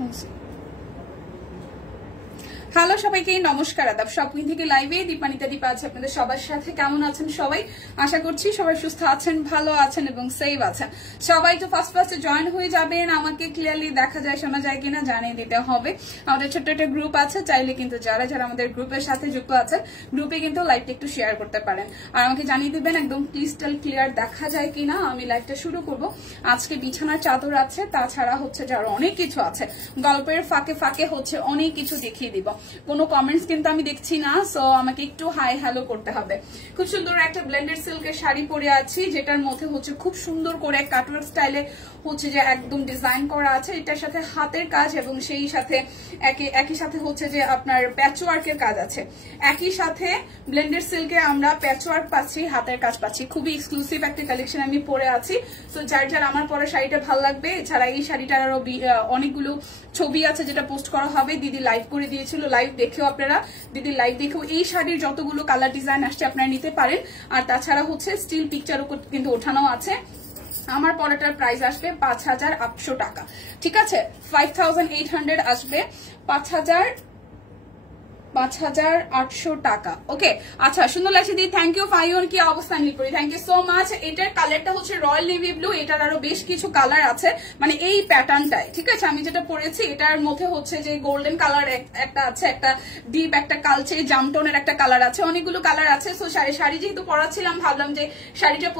শুনছি। হ্যালো সবাইকে, নমস্কার, আদাব। শপিং থেকে লাইভে দীপানিতা দীপা আছে আপনাদের সবার সাথে। কেমন আছেন সবাই? আশা করছি সবাই সুস্থ আছেন, ভালো আছেন এবং সেফ আছেন। সবাই তো ফার্স্টে জয়েন হয়ে যাবেন। আমাকে ক্লিয়ারলি দেখা যায়, শোনা যায় কিনা জানিয়ে দিতে হবে। আমাদের ছোট্ট একটা গ্রুপ আছে, চাইলে কিন্তু যারা যারা আমাদের গ্রুপের সাথে যুক্ত আছেন গ্রুপে কিন্তু লাইভটা একটু শেয়ার করতে পারেন আর আমাকে জানিয়ে দিবেন একদম ক্রিস্টাল ক্লিয়ার দেখা যায় কিনা। আমি লাইভটা শুরু করব। আজকে বিছানার চাদর আছে, তাছাড়া হচ্ছে যারা অনেক কিছু আছে, গল্পের ফাঁকে ফাঁকে হচ্ছে অনেক কিছু দেখিয়ে দিব। কোনো কমেন্টস কিন্তু আমি দেখছি না, সো আমাকে একটু হাই হ্যালো করতে হবে। খুব সুন্দর একটা ব্লেন্ডেড সিল্কের শাড়ি পরে আছি, যেটার মধ্যে হচ্ছে খুব সুন্দর করে কাটওয়ার্ক স্টাইলে হচ্ছে যে একদম ডিজাইন করা আছে। এটার সাথে হাতের কাজ এবং সেই সাথে একই সাথে হচ্ছে যে আপনার প্যাচওয়ার্কের কাজ আছে। একই সাথে ব্লেন্ডেড সিল্কে আমরা প্যাচওয়ার্ক পাচ্ছি, হাতের কাজ পাচ্ছি। খুবই এক্সক্লুসিভ একটা কালেকশন আমি পরে আছি। সো যার যার আমার পরে শাড়িটা ভালো লাগবে। এছাড়া এই শাড়িটার আরো অনেকগুলো ছবি আছে যেটা পোস্ট করা হবে। দিদি লাইভ করে দিয়েছিল, লাইভ দেখেও আপনারা দিদি লাইভ দেখেও এই শাড়ির যতগুলো কালার ডিজাইন আসছে আপনারা নিতে পারেন। আর তাছাড়া হচ্ছে স্টিল পিকচারও কিন্তু ওঠানো আছে। আমার পরাটার প্রাইস আসবে 5800 টাকা, ঠিক আছে? 5800 আসবে, 5800 টাকা। ওকে, আচ্ছা, সুন্দর লাগছে দিদি, থ্যাংক ইউ। ফাইন, কি অবস্থা নীলপুরি, থ্যাংক ইউ সো মাচ। এটার কালারটা হচ্ছে রয়্যাল নেভি ব্লু। এটার আরো বেশ কিছু কালার আছে, মানে এই প্যাটার্নটাই, ঠিক আছে? আমি যেটা পরেছি এটার মধ্যে হচ্ছে যে গোল্ডেন কালার একটা আছে, একটা ডিপ, একটা কালচে জামটোনের একটা কালার আছে, অনেকগুলো কালার আছে। সো শাড়ি যেহেতু পরাচ্ছিলাম, ভাবলাম যে শাড়িটা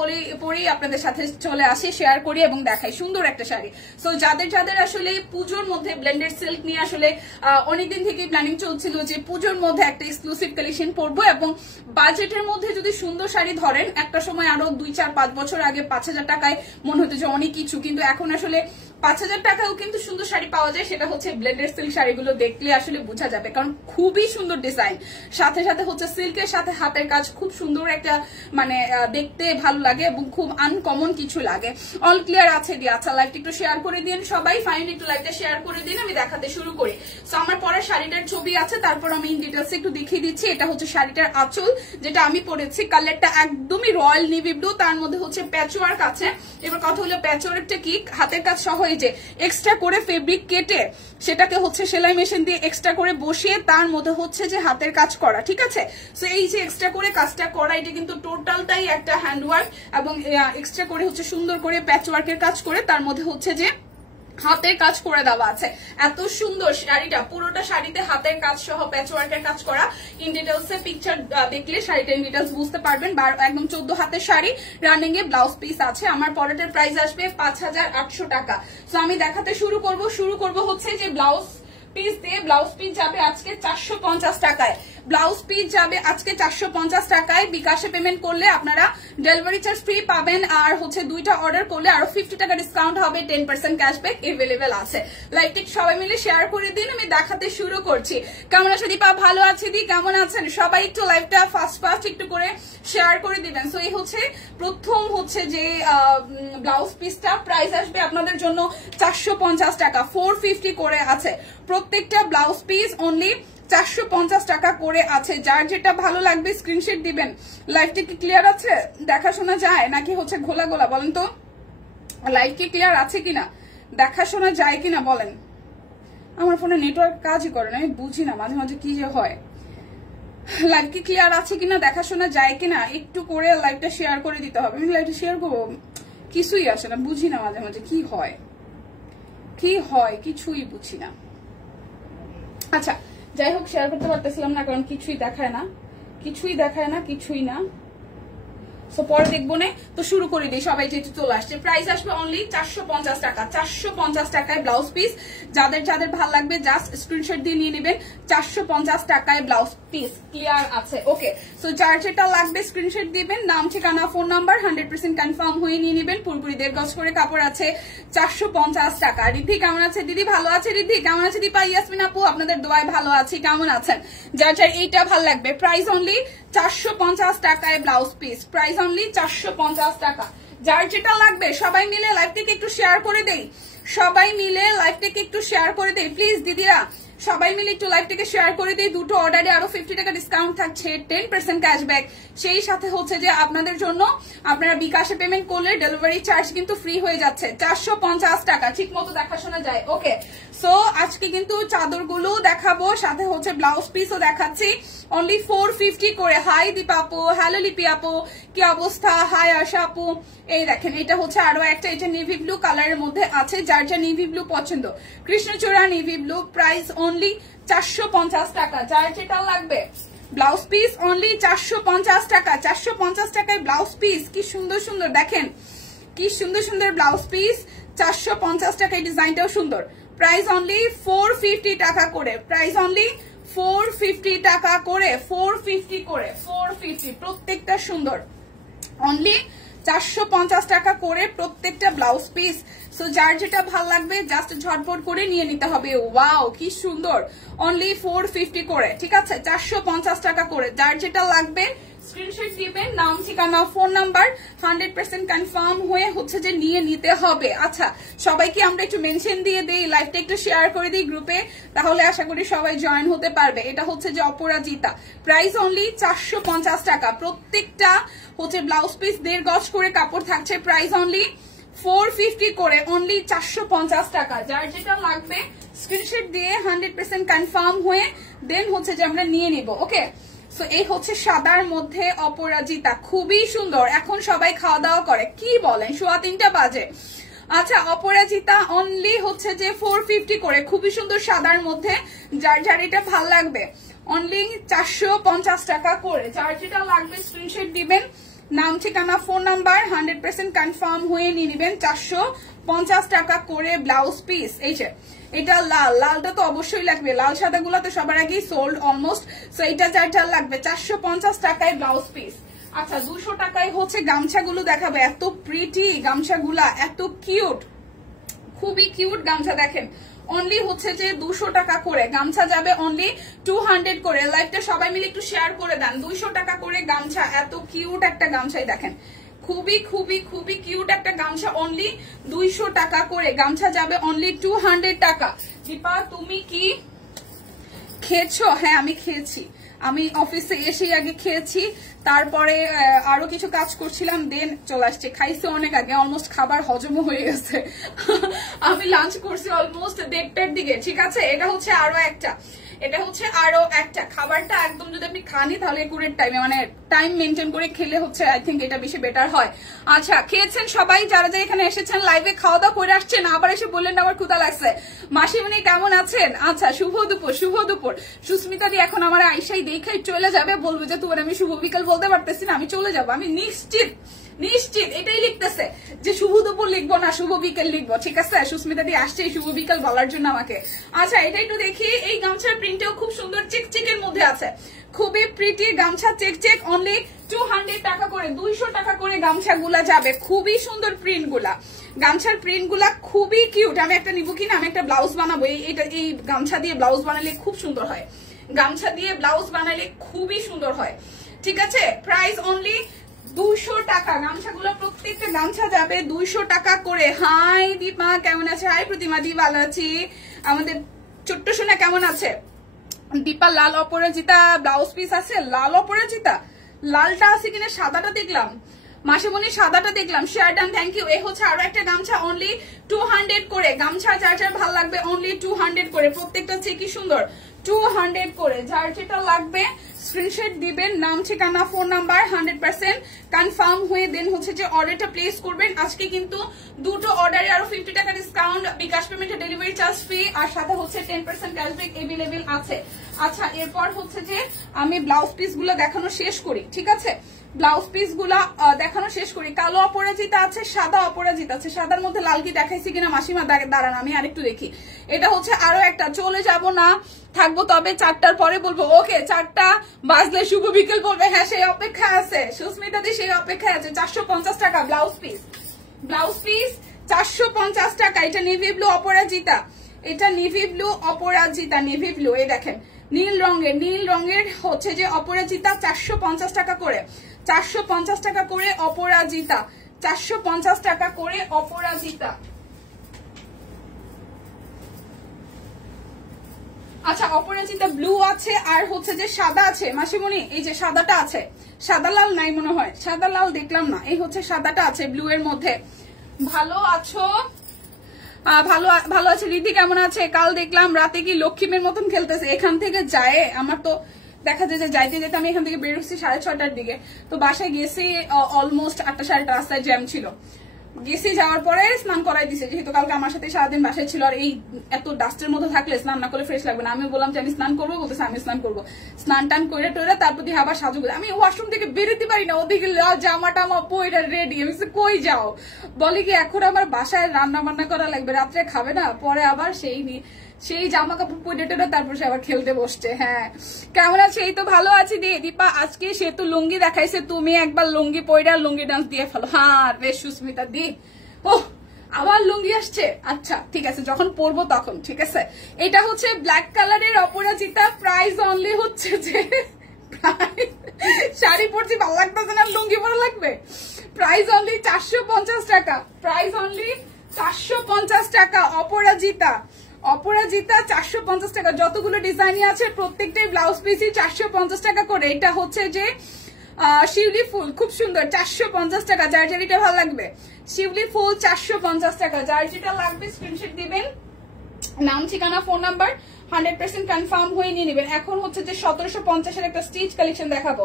পরেই আপনাদের সাথে চলে আসি, শেয়ার করি এবং দেখাই। সুন্দর একটা শাড়ি। সো যাদের যাদের আসলে পুজোর মধ্যে ব্লেন্ডেড সিল্ক নিয়ে আসলে অনেকদিন থেকে প্ল্যানিং চলছিল যে পুজোর মধ্যে একটা এক্সক্লুসিভ কালেকশন পরবো এবং বাজেটের মধ্যে যদি সুন্দর শাড়ি ধরেন, একটা সময় আরো 2-4-5 বছর আগে 5000 টাকায় মনে হতো যে অনেক কিছু, কিন্তু এখন আসলে 5000 টাকাও কিন্তু সুন্দর শাড়ি পাওয়া যায়। সেটা হচ্ছে ব্লেন্ডেড সিল্ক শাড়িগুলো দেখলে আসলে বোঝা যাবে, কারণ খুবই সুন্দর ডিজাইন, সাথে সাথে হচ্ছে সিল্কের সাথে হাতের কাজ, খুব সুন্দর একটা মানে দেখতে ভালো লাগে এবং খুব আনকমন কিছু লাগে। অল ক্লিয়ার আছে দি? আচ্ছা, লাইভটা একটু শেয়ার করে দিন সবাই। ফাইনালি একটু লাইভটা শেয়ার করে দিন, আমি দেখাতে শুরু করি। সো আমার পরা শাড়িটার ছবি আছে, তারপর আমি ইন ডিটেলস একটু দেখিয়ে দিচ্ছি। এটা হচ্ছে শাড়িটার আঁচল, যেটা আমি পরেছি। কালারটা একদমই রয়্যাল নেভি ব্লু, তার মধ্যে হচ্ছে প্যাচওয়ার্ক আছে। এবার কথা হলো প্যাচওয়ার্কটা কি, হাতের কাজ সহ এই যে এক্সট্রা করে ফেব্রিক কেটে সেটাকে হচ্ছে সেলাই মেশিন দিয়ে এক্সট্রা করে বসিয়ে তার মধ্যে হচ্ছে যে হাতের কাজ করা, ঠিক আছে? সো এই যে এক্সট্রা করে কাজটা করা, এটা কিন্তু টোটালটাই একটা হ্যান্ডওয়ার্ক এবং এক্সট্রা করে হচ্ছে সুন্দর করে প্যাচওয়ার্কের কাজ করে তার মধ্যে হচ্ছে যে হাতের কাজ করে দেওয়া আছে। এত সুন্দর শাড়িটা, পুরোটা শাড়িতে হাতের কাজ সহ প্যাচওয়ার্কের কাজ করা। ইন ডিটেলস এ পিকচার দেখলে শাড়িটা ইন ডিটেলস বুঝতে পারবেন। একদম 14 হাতের শাড়ি, রানিং এ ব্লাউজ পিস আছে। আমার পরাটার প্রাইস আসবে 5800 টাকা। সো আমি দেখাতে শুরু করব হচ্ছে যে ব্লাউজ পিস দিয়ে। ব্লাউজ পিস যাবে আজকে 450 টাকায়। ব্লাউজ পিস যাবে আজকে 450 টাকায়। বিকাশে পেমেন্ট করলে আপনারা ডেলিভারি চার্জ ফ্রি পাবেন, আর হচ্ছে 2টা অর্ডার করলে আরো 50 টাকা ডিসকাউন্ট হবে। 10% ক্যাশব্যাক এভেলেবেল আছে। লাইভটি সবাই মিলে শেয়ার করে দিন, আমি দেখাতে শুরু করছি। কেমন আছো দীপা? ভালো আছে দি, কেমন আছেন সবাই? একটু লাইভটা ফাস্ট একটু করে শেয়ার করে দিবেন। সো এই হচ্ছে প্রথম হচ্ছে যে ব্লাউজ পিসটা, প্রাইস আসবে আপনাদের জন্য 450 টাকা। 450 করে আছে প্রত্যেকটা ব্লাউজ পিস, অনলি 450 টাকা করে আছে। যার যেটা ভালো লাগবে স্ক্রিনশট দিবেন। লাইভটি কি ক্লিয়ার আছে? দেখাশোনা যায় নাকি হচ্ছে ঘোলা গোলা? বলেন তো, লাইভ কি ক্লিয়ার আছে কিনা, দেখাশোনা যায় কিনা বলেন। আমার ফোনে নেটওয়ার্ক কাজই করে না, আমি বুঝি না মাঝে মাঝে কি যে হয়। লাইভ কি ক্লিয়ার আছে কিনা, দেখাশোনা যায় কিনা, একটু করে লাইভটা শেয়ার করে দিতে হবে। আমি লাইভটা শেয়ার করবো, কিছুই আসে না, বুঝি না মাঝে মাঝে কি হয় কিছুই বুঝি না। আচ্ছা, যাই হোক, শেয়ার করতে পারতেছিলাম না কারণ কিছুই দেখায় না। সো পরে দেখবো না, তো শুরু করে দিই। সবাই যেহেতু চলে আসছে, প্রাইস আসবে অনলি 450 টাকা। 450 টাকায় ব্লাউজ পিস। যাদের যাদের ভালো লাগবে জাস্ট স্ক্রিনশট দিয়ে নিয়ে নেবেন। 450 টাকায় ব্লাউজ পিস ক্লিয়ার আছে। ওকে, সো যার যেটা লাগবে স্ক্রিনশট দিবেন, নাম ঠিকানা ফোন নাম্বার 100% কনফার্ম হয়ে নিয়ে নেবেন। পুরোপুরি 1.5 গজ করে কাপড় আছে, 450 টাকা। রিদ্ধি কেমন আছে? দিদি ভালো আছে। রিদ্ধি কেমন আছে? দীপা, ইয়াসমিন আপু আপনাদের দোয়ায় ভালো আছি, কেমন আছেন? যার যার এইটা ভালো লাগবে, প্রাইস অনলি 450 টাকায় ব্লাউজ পিস, প্রাইস অনলি 450 টাকা। যার যেটা লাগবে সবাই মিলে লাইভটিকে একটু শেয়ার করে দেই, প্লিজ দিদিরা সবাই মিলে একটু লাইভটাকে শেয়ার করে দিই। দুটো অর্ডারে আরো 50 টাকা ডিসকাউন্ট থাকছে, 10% ক্যাশব্যাক। সেই সাথে হচ্ছে যে আপনাদের জন্য আপনারা বিকাশে পেমেন্ট করলে ডেলিভারি চার্জ কিন্তু ফ্রি হয়ে যাচ্ছে। 450 টাকা, ঠিক মতো দেখাশোনা যায়। ওকে, সো আজকে কিন্তু চাদরগুলো দেখাবো, সাথে হচ্ছে ব্লাউজ পিসও দেখাচ্ছি। অনলি 450 করে। হাই দীপা আপু, হ্যালো লিপি আপু, কি অবস্থা? হাই আশা আপু। এই দেখেন, এটা হচ্ছে আরো একটা, এটা নেভি ব্লু কালারের মধ্যে আছে। যার যা নেভি ব্লু পছন্দ, কৃষ্ণচূড়া নেভি ব্লু, প্রাইস অনলি 450 টাকা। যার যেটা লাগবে ব্লাউজ পিস অনলি 450 টাকা। 450 টাকায় ব্লাউজ পিস, কি সুন্দর সুন্দর দেখেন, কি সুন্দর সুন্দর ব্লাউজ পিস। 450 টাকায়, ডিজাইনটাও সুন্দর। প্রাইস অনলি 450 টাকা করে। প্রাইস অনলি 450 টাকা করে, 450 করে, 450। প্রত্যেকটা সুন্দর। অনলি 450 টাকা করে প্রত্যেকটা ব্লাউজ পিস। সো যার যেটা ভাল লাগবে জাস্ট ঝটপট করে নিয়ে নিতে হবে। ওয়াও, কি সুন্দর। অনলি 450 করে, ঠিক আছে? 450 টাকা করে। যার যেটা লাগবে স্ক্রিনশট দিবেন, নাম ঠিকানা ফোন নাম্বার 100% কনফার্ম হয়ে হচ্ছে যে নিয়ে নিতে হবে। আচ্ছা, সবাইকে আমরা একটু মেনশন দিয়ে দেই, লাইভটা একটু শেয়ার করে দিই গ্রুপে, তাহলে আশা করি সবাই জয়েন হতে পারবে। এটা হচ্ছে যে অপরাজিতা, প্রাইস অনলি 450 টাকা। প্রত্যেকটা হচ্ছে ব্লাউজ পিস 1.5 গজ করে কাপড় থাকছে। প্রাইস অনলি 450 করে, অনলি 450 টাকা। যার যেটা লাগবে স্ক্রিনশট দিয়ে 100% কনফার্ম হয়ে দেন হচ্ছে যে আমরা নিয়ে নিব। ওকে, সো এই হচ্ছে সাদার মধ্যে অপরাজিতা, খুবই সুন্দর। এখন সবাই খাওয়া দাওয়া করে, কি বলেন? 3:15 বাজে। আচ্ছা, অপরাজিতা অনলি হচ্ছে যে 450 করে, খুবই সুন্দর সাদার মধ্যে। যার যার এটা ভাল লাগবে অনলি 450 টাকা করে। যার যেটা লাগবে স্ক্রিনশট দিবেন, নাম ঠিকানা ফোন নাম্বার 100% কনফার্ম হয়ে নিয়ে নেবেন। 450 টাকা করে ব্লাউজ পিস। এই যে এটা লাল, লালটা তো অবশ্যই লাগবে, লাল সাদা গুলা তো সবার আগেই সোল্ড অলমোস্ট। সো এটা যার যার লাগবে 450 টাকায় ব্লাউজ পিস। আচ্ছা, 200 টাকায় হচ্ছে গামছাগুলো দেখাবে। এত প্রিটি গামছাগুলা, এত কিউট, খুবই কিউট গামছা। দেখেন, অনলি হচ্ছে যে 200 টাকা করে গামছা যাবে, অনলি 200 করে। লাইভটা সবাই মিলে একটু শেয়ার করে দেন। 200 টাকা করে গামছা, এত কিউট একটা গামছাই দেখেন, খুবই খুবই খুবই কিউট একটা গামছা। অনলি 200 টাকা করে গামছা যাবে, অনলি 200 টাকা। দীপা তুমি কি খেয়েছো? হ্যাঁ, আমি খেয়েছি। আমি অফিসে এসেই আগে খেয়েছি, তারপরে আরো কিছু কাজ করছিলাম, দেন চলে আসছে। খাইছে অনেক আগে, অলমোস্ট খাবার হজম হয়ে গেছে। আমি লাঞ্চ করছি অলমোস্ট 1:30টার দিকে, ঠিক আছে? এটা হচ্ছে আরো একটা, এটা হচ্ছে আরো একটা। খাবারটা একদম যদি আপনি খানি তাহলে একুরেট টাইমে, মানে টাইম মেনটেন করে খেলে হচ্ছে আই থিঙ্ক এটা বেশি বেটার হয়। আচ্ছা, খেয়েছেন সবাই? যারা যারা এখানে এসেছেন লাইভে খাওয়া দাওয়া করে আসছেন, আবার এসে বললেন আমার ক্ষুধা লাগছে। মাসিমণি কেমন আছেন? আচ্ছা, শুভ দুপুর, শুভ দুপুর। সুস্মিতা দি এখন আমার আইসাই দেখাই চলে যাবে, বলবো যে তোমার আমি শুভ বিকাল বলতে পারতেছি না, আমি চলে যাবো। আমি নিশ্চিত নিশ্চিত এটাই লিখতেছে যে শুভ দুপুর লিখবো না, শুভ বিকেল লিখবো, ঠিক আছে? সুস্মিতা দি আসছে শুভ বিকাল বলার জন্য আমাকে। আচ্ছা, এটা একটু দেখি। এই গামছার প্রিন্টও খুব সুন্দর, চেকচেকের মধ্যে আছে, খুবই প্রিটি গামছা, চেকচেক। অনলি 200 টাকা করে, 200 টাকা করে গামছা গুলা যাবে। খুবই সুন্দর প্রিন্ট গুলা, গামছার প্রিন্ট গুলা খুবই কিউট। আমি একটা নিবো কিনা, আমি একটা ব্লাউজ বানাবো। এই গামছা দিয়ে ব্লাউজ বানালে খুব সুন্দর হয়, গামছা দিয়ে ব্লাউজ বানালে খুবই সুন্দর হয়, ঠিক আছে? প্রাইস অনলি 200 টাকা। গামছাগুলো প্রত্যেকটা গামছা যাবে 200 টাকা করে। হাই দীপা কেমন আছে? হাই প্রতিমা দি, ভালো আছি। আমাদের ছোট্ট সোনা কেমন আছে? দীপা লাল অপরাজিতা ব্লাউজ পিস আছে, লাল অপরাজিতা, লালটা আছে কিনা, সাদাটা দেখলাম। মাসিমণি সাদাটা দেখলাম, শেয়ার ডান, থ্যাংক ইউ। এই হচ্ছে আরো একটা গামছা, অনলি 200 করে। গামছা যার যার ভালো লাগবে অনলি 200 করে। প্রত্যেকটা হচ্ছে কি সুন্দর, 200 করে। যার যেটা লাগবে স্ক্রিনশট দিবেন, নাম ঠিকানা ফোন নাম্বার 100% কনফার্ম হয়ে দেন হচ্ছে যে অর্ডারটা প্লেস করবেন। আজকে কিন্তু দুটো অর্ডারে আরো 50 টাকা ডিসকাউন্ট, বিকাশ পেমেন্টে ডেলিভারি চার্জ ফ্রি, আর সাথে হচ্ছে 10% ক্যাশব্যাক এভেলেবেল আছে। আচ্ছা, এরপর হচ্ছে যে আমি ব্লাউজ পিস গুলো দেখানো শেষ করি, ঠিক আছে? ব্লাউজ পিস গুলা দেখানো শেষ করি। কালো অপরাজিতা আছে, সাদা অপরাজিতা আছে। সাদার মধ্যে লাল কি দেখাইছি কিনা মাসিমা দাঁড়ান, আমি আরেকটু দেখি। এটা হচ্ছে আরো একটা। চলে যাব না, থাকবো, তবে 4টার পরে বলবো। ওকে, 4টা বাজলে শুভ বিকেল বলবে। হ্যাঁ, সেই অপেক্ষা আছে সুস্মিতা দি, সেই অপেক্ষা আছে। 450 টাকা ব্লাউজ পিস, ব্লাউজ পিস 450 টাকা। এটা নেভি ব্লু অপরাজিতা, এটা নেভি ব্লু অপরাজিতা, নেভি ব্লু। এই দেখেন নীল রঙের, নীল রঙের হচ্ছে যে অপরাজিতা 450 টাকা করে, 450 টাকা করে অপরাজিতা, 450 টাকা করে অপরাজিতা। আচ্ছা অপরাজিতা ব্লু আছে আর হচ্ছে যে সাদা আছে মাসিমণি, এই যে সাদাটা আছে, সাদা লাল নাই মনে হয়, সাদা লাল দেখলাম না, এই হচ্ছে সাদাটা আছে ব্লু এর মধ্যে। ভালো আছো? ভালো আছে। রিধি কেমন আছে? কাল দেখলাম রাতে কি লক্ষ্মীমের মতন খেলতেছে, এখান থেকে যায় আমার তো দেখা যায় যে যাইতে যেতে আমি এখান থেকে বেরোচ্ছি 6:30টার দিকে, তো বাসায় গেছি অলমোস্ট 8টা 8:30 রাস্তায় জ্যাম ছিল, গেছি যাওয়ার পরে স্নান করাই দিছে, যেহেতু কালকে আমার সাথে সারাদিন বাসায় ছিল আর এই এত ডাস্টের মধ্যে থাকলে স্নান না করলে ফ্রেশ লাগবে না। আমি বললাম যে আমি স্নান করবো, বলতেছে আমি স্নান করবো, স্নান টান করে টোরে তারপর দিয়ে আবার সাজু, আমি ওয়াশরুম থেকে বেরোতে পারি না, ওদিকে জামা টামা পয়রা রেডি, আমি কই যাও, বলে কি এখন আমার বাসায় রান্না বান্না করা লাগবে, রাত্রে খাবে না, পরে আবার সেই জামা কাপড় পরে টোরে তারপর সে আবার খেলতে বসছে। হ্যাঁ কেমন আছে? এই তো ভালো আছি দি। দীপা আজকে সে তো লুঙ্গি দেখাইছে, তুমি একবার লুঙ্গি পয়রা লুঙ্গি ডান্স দিয়ে ফেলো। হ্যাঁ রে সুস্মিতা দি, ও আবার লুঙ্গি আসছে, আচ্ছা ঠিক আছে যখন পরবো তখন, ঠিক আছে। এটা হচ্ছে ব্ল্যাক কালারের অপরাজিতা, প্রাইস অনলি হচ্ছে যে শাড়ি পরছি ভালো লাগতেছে না, লুঙ্গি পরা লাগবে, প্রাইস অনলি 450 টাকা, প্রাইস অনলি 450 টাকা। অপরাজিতা 450 টাকা, যতগুলো ডিজাইনই আছে প্রত্যেকটাই ব্লাউজ পিসই 450 টাকা করে। এটা হচ্ছে যে শিউলি ফুল, খুব সুন্দর, 450 টাকা, যার যেটা ভালো লাগবে। শিউলি ফুল 450 টাকা, যার যেটা লাগবে স্ক্রিনশট দিবেন, নাম ঠিকানা ফোন নাম্বার 100% কনফার্ম হয়ে নিয়ে নেবেন। এখন হচ্ছে যে 1750 একটা স্টিচ কালেকশন দেখাবো,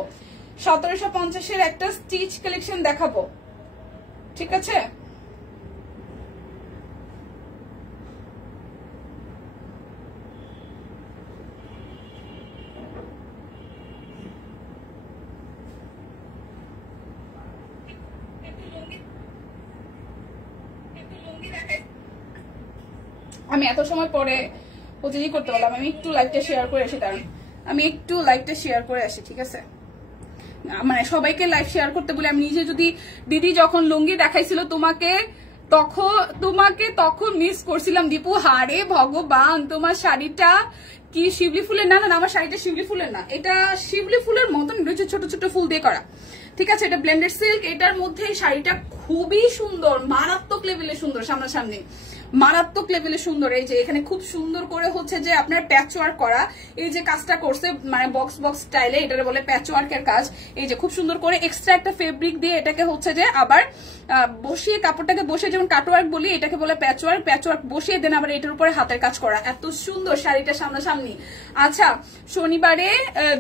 1750 একটা স্টিচ কালেকশন দেখাবো, ঠিক আছে। আমি এত সময় পরে হচ্ছে কি করতে পারলাম, আমি একটু লাইভটা শেয়ার করে আসি, কারণ আমি একটু লাইভটা শেয়ার করে আসি, ঠিক আছে। মানে সবাইকে লাইভ শেয়ার করতে বলে আমি নিজে, যদি দিদি যখন লুঙ্গি দেখাইছিল তোমাকে তখন মিস করছিলাম দীপু। হারে ভগবান, তোমার শাড়িটা কি শিউলি ফুলের? না না আমার শাড়িটা শিউলি ফুলের না, এটা শিউলি ফুলের মতন রয়েছে, ছোট ছোট ফুল দিয়ে করা, ঠিক আছে। এটা ব্লেন্ডেড সিল্ক, এটার মধ্যে শাড়িটা খুবই সুন্দর, মারাত্মক লেভেলে সুন্দর, সামনাসামনি মারাত্মক লেভেলে সুন্দর। এই যে এখানে খুব সুন্দর করে হচ্ছে যে আপনার প্যাচ ওয়ার্ক করা, এই যে কাজটা করছে মানে বক্স বক্স স্টাইলে, এটাকে বলে প্যাচ ওয়ার্কের কাজ। এই যে খুব সুন্দর করে এক্সট্রা একটা ফেব্রিক দিয়ে এটাকে হচ্ছে যে আবার বসিয়ে, কাপড়টাকে বসে যেমন কাটওয়ার্ক বলি, এটাকে বলে প্যাচ ওয়ার্ক বসিয়ে দেন আবার এটার উপরে হাতের কাজ করা, এত সুন্দর শাড়িটা সামনাসামনি। আচ্ছা শনিবারে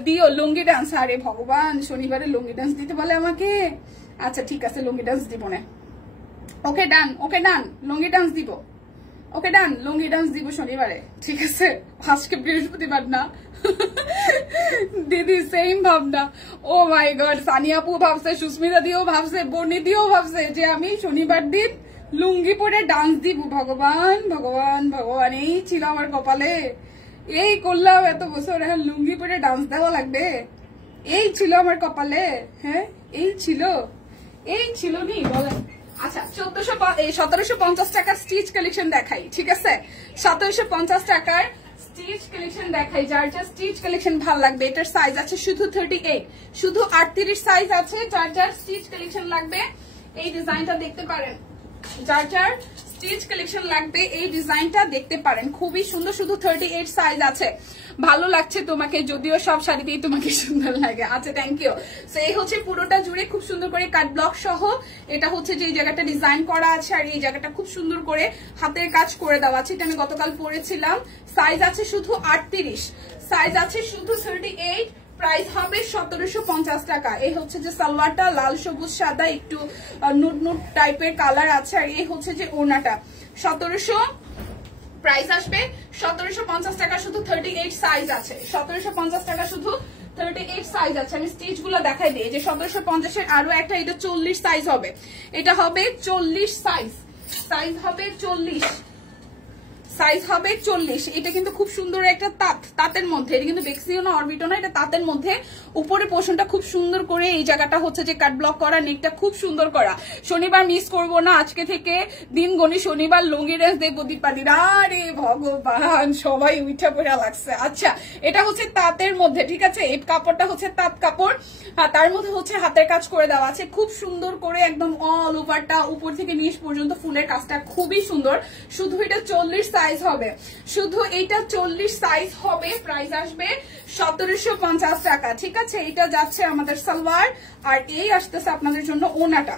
দিও লুঙ্গি ডান্স, আরে ভগবান শনিবারে লুঙ্গি ডান্স দিতে বলে আমাকে, আচ্ছা ঠিক আছে লুঙ্গি ডান্স দিব না, ওকে ডান লুঙ্গি ডান্স দিব, ওকে ডান লুঙ্গি ডান্স দিব শনিবারে, ঠিক আছে। আজকে বৃহস্পতিবার না দিদি, সেম ভাবনা। ও মাই গড, সানিয়াপু ভাবছে, সুস্মিতা দিও ভাবছে, বর্ণি দিও ভাবছে যে আমি শনিবার দিন লুঙ্গি পরে ডান্স দিব। ভগবান ভগবান ভগবান, এই ছিল আমার কপালে, এই করলাম এত বছর, এখন লুঙ্গি পরে ডান্স দেওয়া লাগবে, এই ছিল আমার কপালে। হ্যাঁ এই ছিল নি বলেন। আচ্ছা 1750 টাকার স্টিচ কালেকশন দেখাই, ঠিক আছে। 1750 টাকার স্টিচ কালেকশন দেখাই, যার যা স্টিচ কালেকশন ভালো লাগবে। এটার সাইজ আছে শুধু 38, শুধু 38 সাইজ আছে। যার যার স্টিচ কালেকশন লাগবে এই ডিজাইনটা দেখতে পারেন, যার যার স্টিচ কালেকশন লাগবে এই ডিজাইনটা দেখতে পারেন, খুবই সুন্দর, শুধু 38 সাইজ আছে। ভালো লাগছে তোমাকে, যদিও সব শাড়িতেই তোমাকে সুন্দর লাগে, আচ্ছা থ্যাংক ইউ। সো এই হচ্ছে পুরোটা জুড়ে খুব সুন্দর করে কাট ব্লক সহ, এটা হচ্ছে যে এই জায়গাটা ডিজাইন করা আছে আর এই জায়গাটা খুব সুন্দর করে হাতের কাজ করে দেওয়া আছে। এটা আমি গতকাল পরেছিলাম। সাইজ আছে শুধু 38, সাইজ আছে শুধু 38, প্রাইস হবে 1750 টাকা। এই হচ্ছে যে সালোয়ারটা লাল সবুজ সাদা একটু নুট নুট টাইপের কালার আছে, আর এই হচ্ছে যে ওড়নাটা 1700, প্রাইস আসবে 1750 টাকা, শুধু 38 সাইজ আছে। 1750 টাকা শুধু 38 সাইজ আছে। আমি স্টিচ গুলো দেখাই দিই, যে 1750 এর আরো একটা, এটা 40 সাইজ হবে, এটা হবে 40 সাইজ হবে 40, সাইজ হবে 40। এটা কিন্তু খুব সুন্দর একটা তাঁতের মধ্যে, এটা কিন্তু বেক্সিও না অরবিটো না, এটা তাঁতের মধ্যে। উপরে পোর্শনটা খুব সুন্দর করে এই জায়গাটা হচ্ছে যে কাট ব্লক করা, নেকটা খুব সুন্দর করা। শনিবার মিস করব না, আজকে থেকে দিন গণি শনিবার লুঙ্গি ড্রেস দেখবো দীপাদির। আরে ভগবান সবাই উঠা পড়া লাগছে। আচ্ছা এটা হচ্ছে তাঁতের মধ্যে, ঠিক আছে। এই কাপড়টা হচ্ছে তাঁত কাপড়, তার মধ্যে হচ্ছে হাতের কাজ করে দেওয়া আছে খুব সুন্দর করে, একদম অল ওভারটা উপর থেকে নিচ পর্যন্ত ফুলের কাজটা খুবই সুন্দর। শুধু এটা 40 সাইজ সাইজ হবে, শুধু এইটা 40 সাইজ হবে, প্রাইস আসবে 1750 টাকা। ঠিক আছে, এটা যাচ্ছে আমাদের সালোয়ার, আর এই আসতেছে আপনাদের জন্য ওনাটা,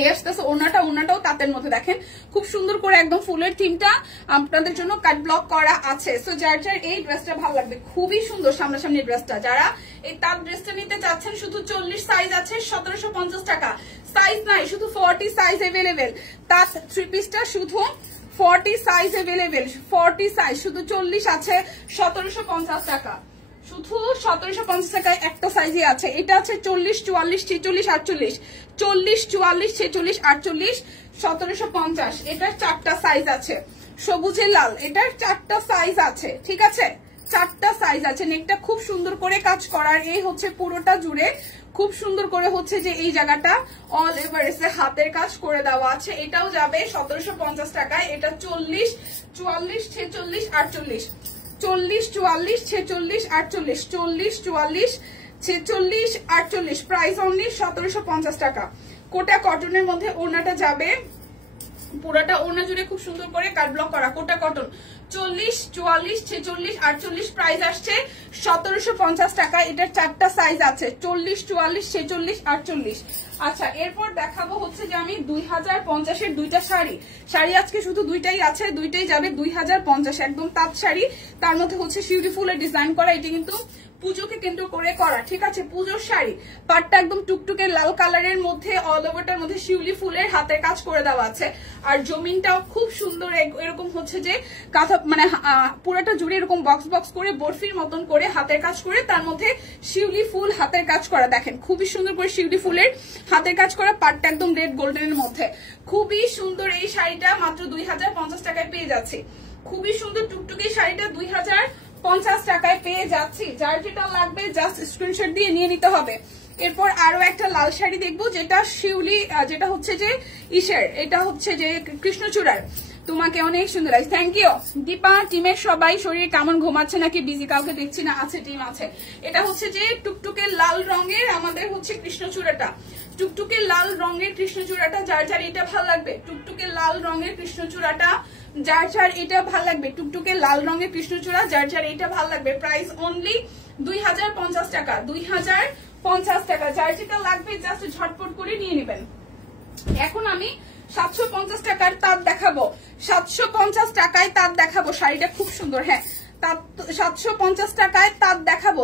এই আসতেছে ওনাটাও তাঁতের মধ্যে দেখেন খুব সুন্দর করে একদম ফুলের থিমটা আপনাদের জন্য কাট ব্লক করা আছে। সো যার যার এই ড্রেসটা ভালো লাগবে, খুবই সুন্দর সামনাসামনি ড্রেসটা, যারা এই তাঁত ড্রেসটা নিতে চাচ্ছেন শুধু 40 সাইজ আছে 1750 টাকা, সাইজ নাই শুধু 40 সাইজ अवेलेबल, তাঁত 3 পিসটা শুধু 40 সাইজ अवेलेबल, 40 সাইজ শুধু 40 আছে 1750 টাকা, শুধু 1750 টাকায় একটা সাইজই আছে। এটা আছে 40 44 46 48, 40 44 46 48 1750। এটার 4টা সাইজ আছে, সবুজে লাল, এটার 4টা সাইজ আছে। ঠিক আছে, 4টা সাইজ আছে। নেকটা খুব সুন্দর করে কাজ করার, এই হচ্ছে পুরোটা জুড়ে খুব সুন্দর করে হচ্ছে যে এই জায়গাটা অল ওভার এসে হাতের কাজ করে দেওয়া আছে। এটাও যাবে 1750 টাকায়। এটা 40 44 46 48, 40 44 46 48, 40 44 46 48, প্রাইস অনলি 1750 টাকা। কোটা কটনের মধ্যে ওড়নাটা যাবে, পুরোটা ওড়না জুড়ে খুব সুন্দর করে কাট ব্লক করা কোটা কটন, 40 44 46 48, প্রাইস আসছে 1750 টাকা। এটার 4টা সাইজ আছে, 40 44 46 48। আচ্ছা, এরপর দেখাবো হচ্ছে যে আমি 2050 এর দুইটা শাড়ি আজকে শুধু দুইটাই আছে, দুইটাই যাবে 2050, একদম তাঁত শাড়ি, তার মধ্যে হচ্ছে শিউলি ফুলের ডিজাইন করা, এটি কিন্তু পুজোকে কেন্দ্র করে করা। ঠিক আছে, পুজোর শাড়ি, পাটটা একদম টুকটুকে লাল কালারের মধ্যে অল ওভারটার মধ্যে শিউলি ফুলের হাতের কাজ করে দেওয়া আছে, আর জমিনটাও খুব সুন্দর এরকম হচ্ছে যে কাঁথা মানে পুরোটা জুড়ে এরকম বক্স বক্স করে বরফির মতন করে হাতের কাজ করে, তার মধ্যে শিউলি ফুল হাতের কাজ করা, দেখেন খুবই সুন্দর করে শিউলি ফুলের হাতের কাজ করা, পাটটা একদম রেড গোল্ডেনের মধ্যে, খুবই সুন্দর। এই শাড়িটা মাত্র 2050 টাকায় পেয়ে যাচ্ছি, খুবই সুন্দর টুকটুকি শাড়িটা 2050 টাকায় পেয়ে যাচ্ছি। যার যেটা লাগবে জাস্ট স্ক্রিনশট দিয়ে নিয়ে নিতে হবে। এরপর আরো একটা লাল শাড়ি দেখবো, যেটা শিউলি, যেটা হচ্ছে যে ইসের, এটা হচ্ছে যে কৃষ্ণচূড়ার, তোমাকে অনেক সুন্দর লাগছে। Thank you Deepa. টিমের সবাই শরীর কেমন, ঘুমাচ্ছে নাকি বিজি? কাউকে দেখছি না, আছে টিম আছে। এটা হচ্ছে যে টুকটুকে লাল রঙের আমাদের হচ্ছে কৃষ্ণচূড়াটা, টুকটুকে লাল রঙের কৃষ্ণচূড়াটা, যার যার এটা ভালো লাগবে, টুকটুকে লাল রঙের কৃষ্ণচূড়াটা যার যার এটা ভালো লাগবে, টুকটুকে লাল রঙের কৃষ্ণচূড়া যার যার এটা ভালো লাগবে, প্রাইস অনলি 2050 টাকা, 2050 টাকা। যার যেটা লাগবে জাস্ট ঝটপট করে নিয়ে নেবেন। এখন আমি 750 টাকার তাঁত দেখাবো, 750 টাকায় তাঁত দেখাবো, শাড়িটা খুব সুন্দর। হ্যাঁ, তাঁত 750 টাকায় তাঁত দেখাবো,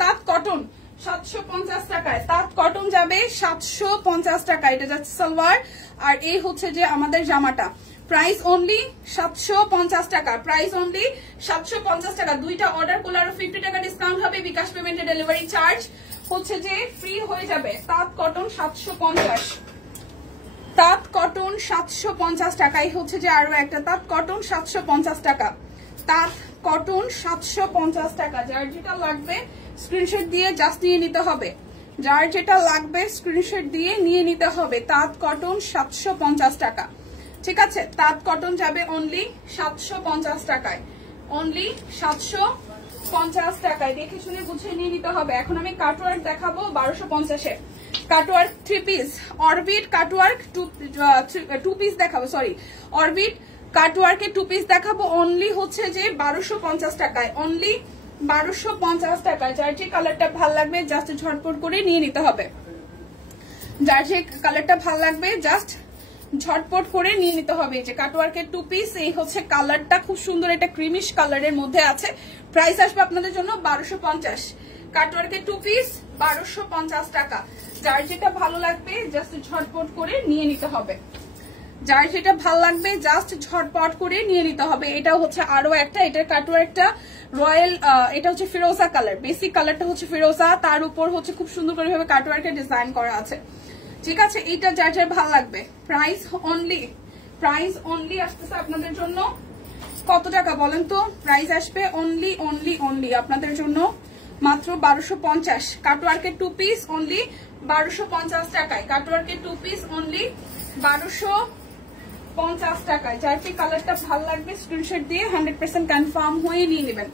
তাঁত কটন 750 টাকায়, তাঁত কটন যাবে 750 টাকা। এটা যাচ্ছে সালোয়ার, আর এই হচ্ছে যে আমাদের জামাটা, প্রাইস অনলি 750 টাকা, প্রাইস অনলি 750 টাকা। দুইটা অর্ডার করলে আরো 50 টাকা ডিসকাউন্ট হবে, বিকাশ পেমেন্টে ডেলিভারি চার্জ হচ্ছে যে ফ্রি হয়ে যাবে। তাঁত কটন 750, তাঁত কটন 750 টাকাই হচ্ছে যে আরো একটা তাঁত কটন 750 টাকা, তাঁত কটন 750 টাকা। যার যেটা লাগবে স্ক্রিনশট দিয়ে জাস্ট নিয়ে নিতে হবে, যার যেটা লাগবে স্ক্রিনশট দিয়ে নিয়ে নিতে হবে। তাঁত কটন 750 টাকা। ঠিক আছে, তাঁত কটন যাবে অনলি 750 টাকায়, অনলি 750 টাকায়। দেখে শুনে বুঝে নিয়ে নিতে হবে। এখন আমি কাটওয়ার্ক দেখাবো 1250-এ, cutwork 3 piece, orbit cutwork 2 piece দেখাবো, সরি অরবিট কাটওয়ার্কে 2 পিস দেখাবো, অনলি হচ্ছে যে 1250 টাকায়, অনলি 1250 টাকায়। যার যে কালারটা ভাল লাগবে জাস্ট ঝটপট করে নিয়ে নিতে হবে, যার যে কালারটা ভাল লাগবে জাস্ট ঝটপট করে নিয়ে নিতে হবে। যে কাটওয়ার্কের 2 পিস, এই হচ্ছে কালারটা খুব সুন্দর, এটা ক্রিমিশ কালারের মধ্যে আছে, প্রাইস আসবে আপনাদের জন্য 1250। কাটওয়ার্কের 2 পিস 1250 টাকা। যার যেটা ভালো লাগবে জাস্ট ঝটপট করে নিয়ে নিতে হবে, যার যেটা ভালো লাগবে জাস্ট ঝটপট করে নিয়ে নিতে হবে। এটা হচ্ছে আরো একটা, এটার কাটওয়ার্কটা রয়্যাল, এটা হচ্ছে ফিরোজা কালার, বেসিক কালারটা হচ্ছে ফিরোজা, তার উপর হচ্ছে খুব সুন্দর করে ভাবে কাটওয়ার্কের ডিজাইন করা আছে। ঠিক আছে, এইটা যার যার ভালো লাগবে। প্রাইস অনলি আসতেছে আপনাদের জন্য কত টাকা বলেন তো? প্রাইস আসবে অনলি আপনাদের জন্য মাত্র 1250। কাটওয়ার্কের 2 পিস অনলি 1250 টাকায়, কাটওয়ার্কের 2 পিস অনলি 1250 টাকায়। যার যে কালারটা ভালো লাগবে স্ক্রিনশট দিয়ে 100% কনফার্ম হয়ে নিয়ে নেবেন।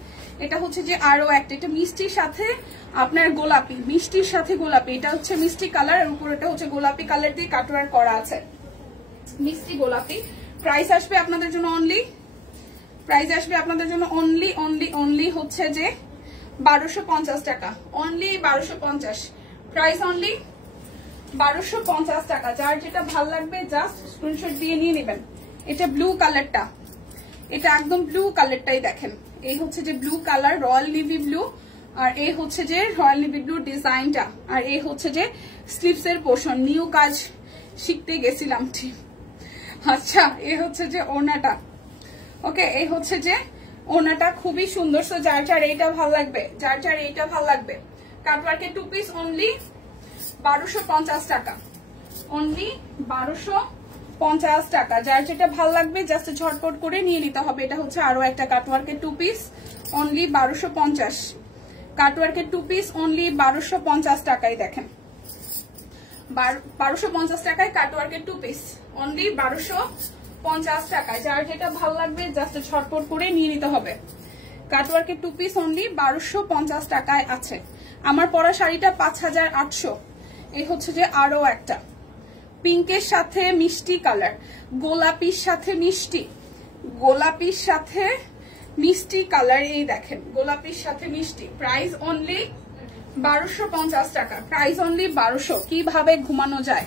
এটা হচ্ছে যে আরো একটা, এটা মিষ্টির সাথে আপনার গোলাপি, মিষ্টির সাথে গোলাপি, এটা হচ্ছে মিষ্টি কালার, এর উপর এটা হচ্ছে গোলাপি কালার দিয়ে কাটওয়ার্ক করা আছে, মিষ্টি গোলাপি। প্রাইস আসবে আপনাদের জন্য অনলি প্রাইস আসবে আপনাদের জন্য অনলি হচ্ছে যে 1250 টাকা, অনলি 1250, প্রাইস অনলি 1250 টাকা। যার যেটা ভাল লাগবে জাস্ট স্ক্রিনশট দিয়ে নিয়ে নেবেন। এটা ব্লু কালারটা, এটা একদম ব্লু কালারটাই দেখেন, এই হচ্ছে যে blue colour royal navy blue, আর এই হচ্ছে যে রয়্যাল নেভি ব্লু ডিজাইনটা, আর এই হচ্ছে যে স্লিভস এর পোর্শন। নিউ কাজ শিখতে গেছিলাম ঠিক। আচ্ছা এই হচ্ছে যে ওড়নাটা, ওকে এই হচ্ছে যে ওড়নাটা খুবই সুন্দর। সো যার যার এইটা ভাল লাগবে, যার যার এইটা ভাল লাগবে, কাটওয়ার্কের 2 পিস অনলি 1250 টাকা, অনলি 1250 টাকা। যার যেটা ভাল লাগবে জাস্ট ঝটপট করে নিয়ে নিতে হবে। এটা হচ্ছে আরো একটা কাটওয়ার্কের 2 পিস অনলি 1250, কাটওয়ার্কের 2 পিস অনলি 1250 টাকায় দেখেন, 1250 টাকায় কাটওয়ার্কের 2 পিস অনলি 1250 টাকায়। যার যেটা ভাল লাগবে জাস্ট ঝটপট করে নিয়ে নিতে হবে। কাটওয়ার্কের 2 পিস অনলি 1250 টাকায় আছে। আমার পরা শাড়িটা 5800। এই হচ্ছে যে আরো একটা পিঙ্কের সাথে মিষ্টি কালার, গোলাপির সাথে মিষ্টি, গোলাপির সাথে মিষ্টি কালার, এই দেখেন গোলাপির সাথে মিষ্টি। প্রাইস অনলি 1250 টাকা, প্রাইস অনলি 1200। কিভাবে ঘুমানো যায়,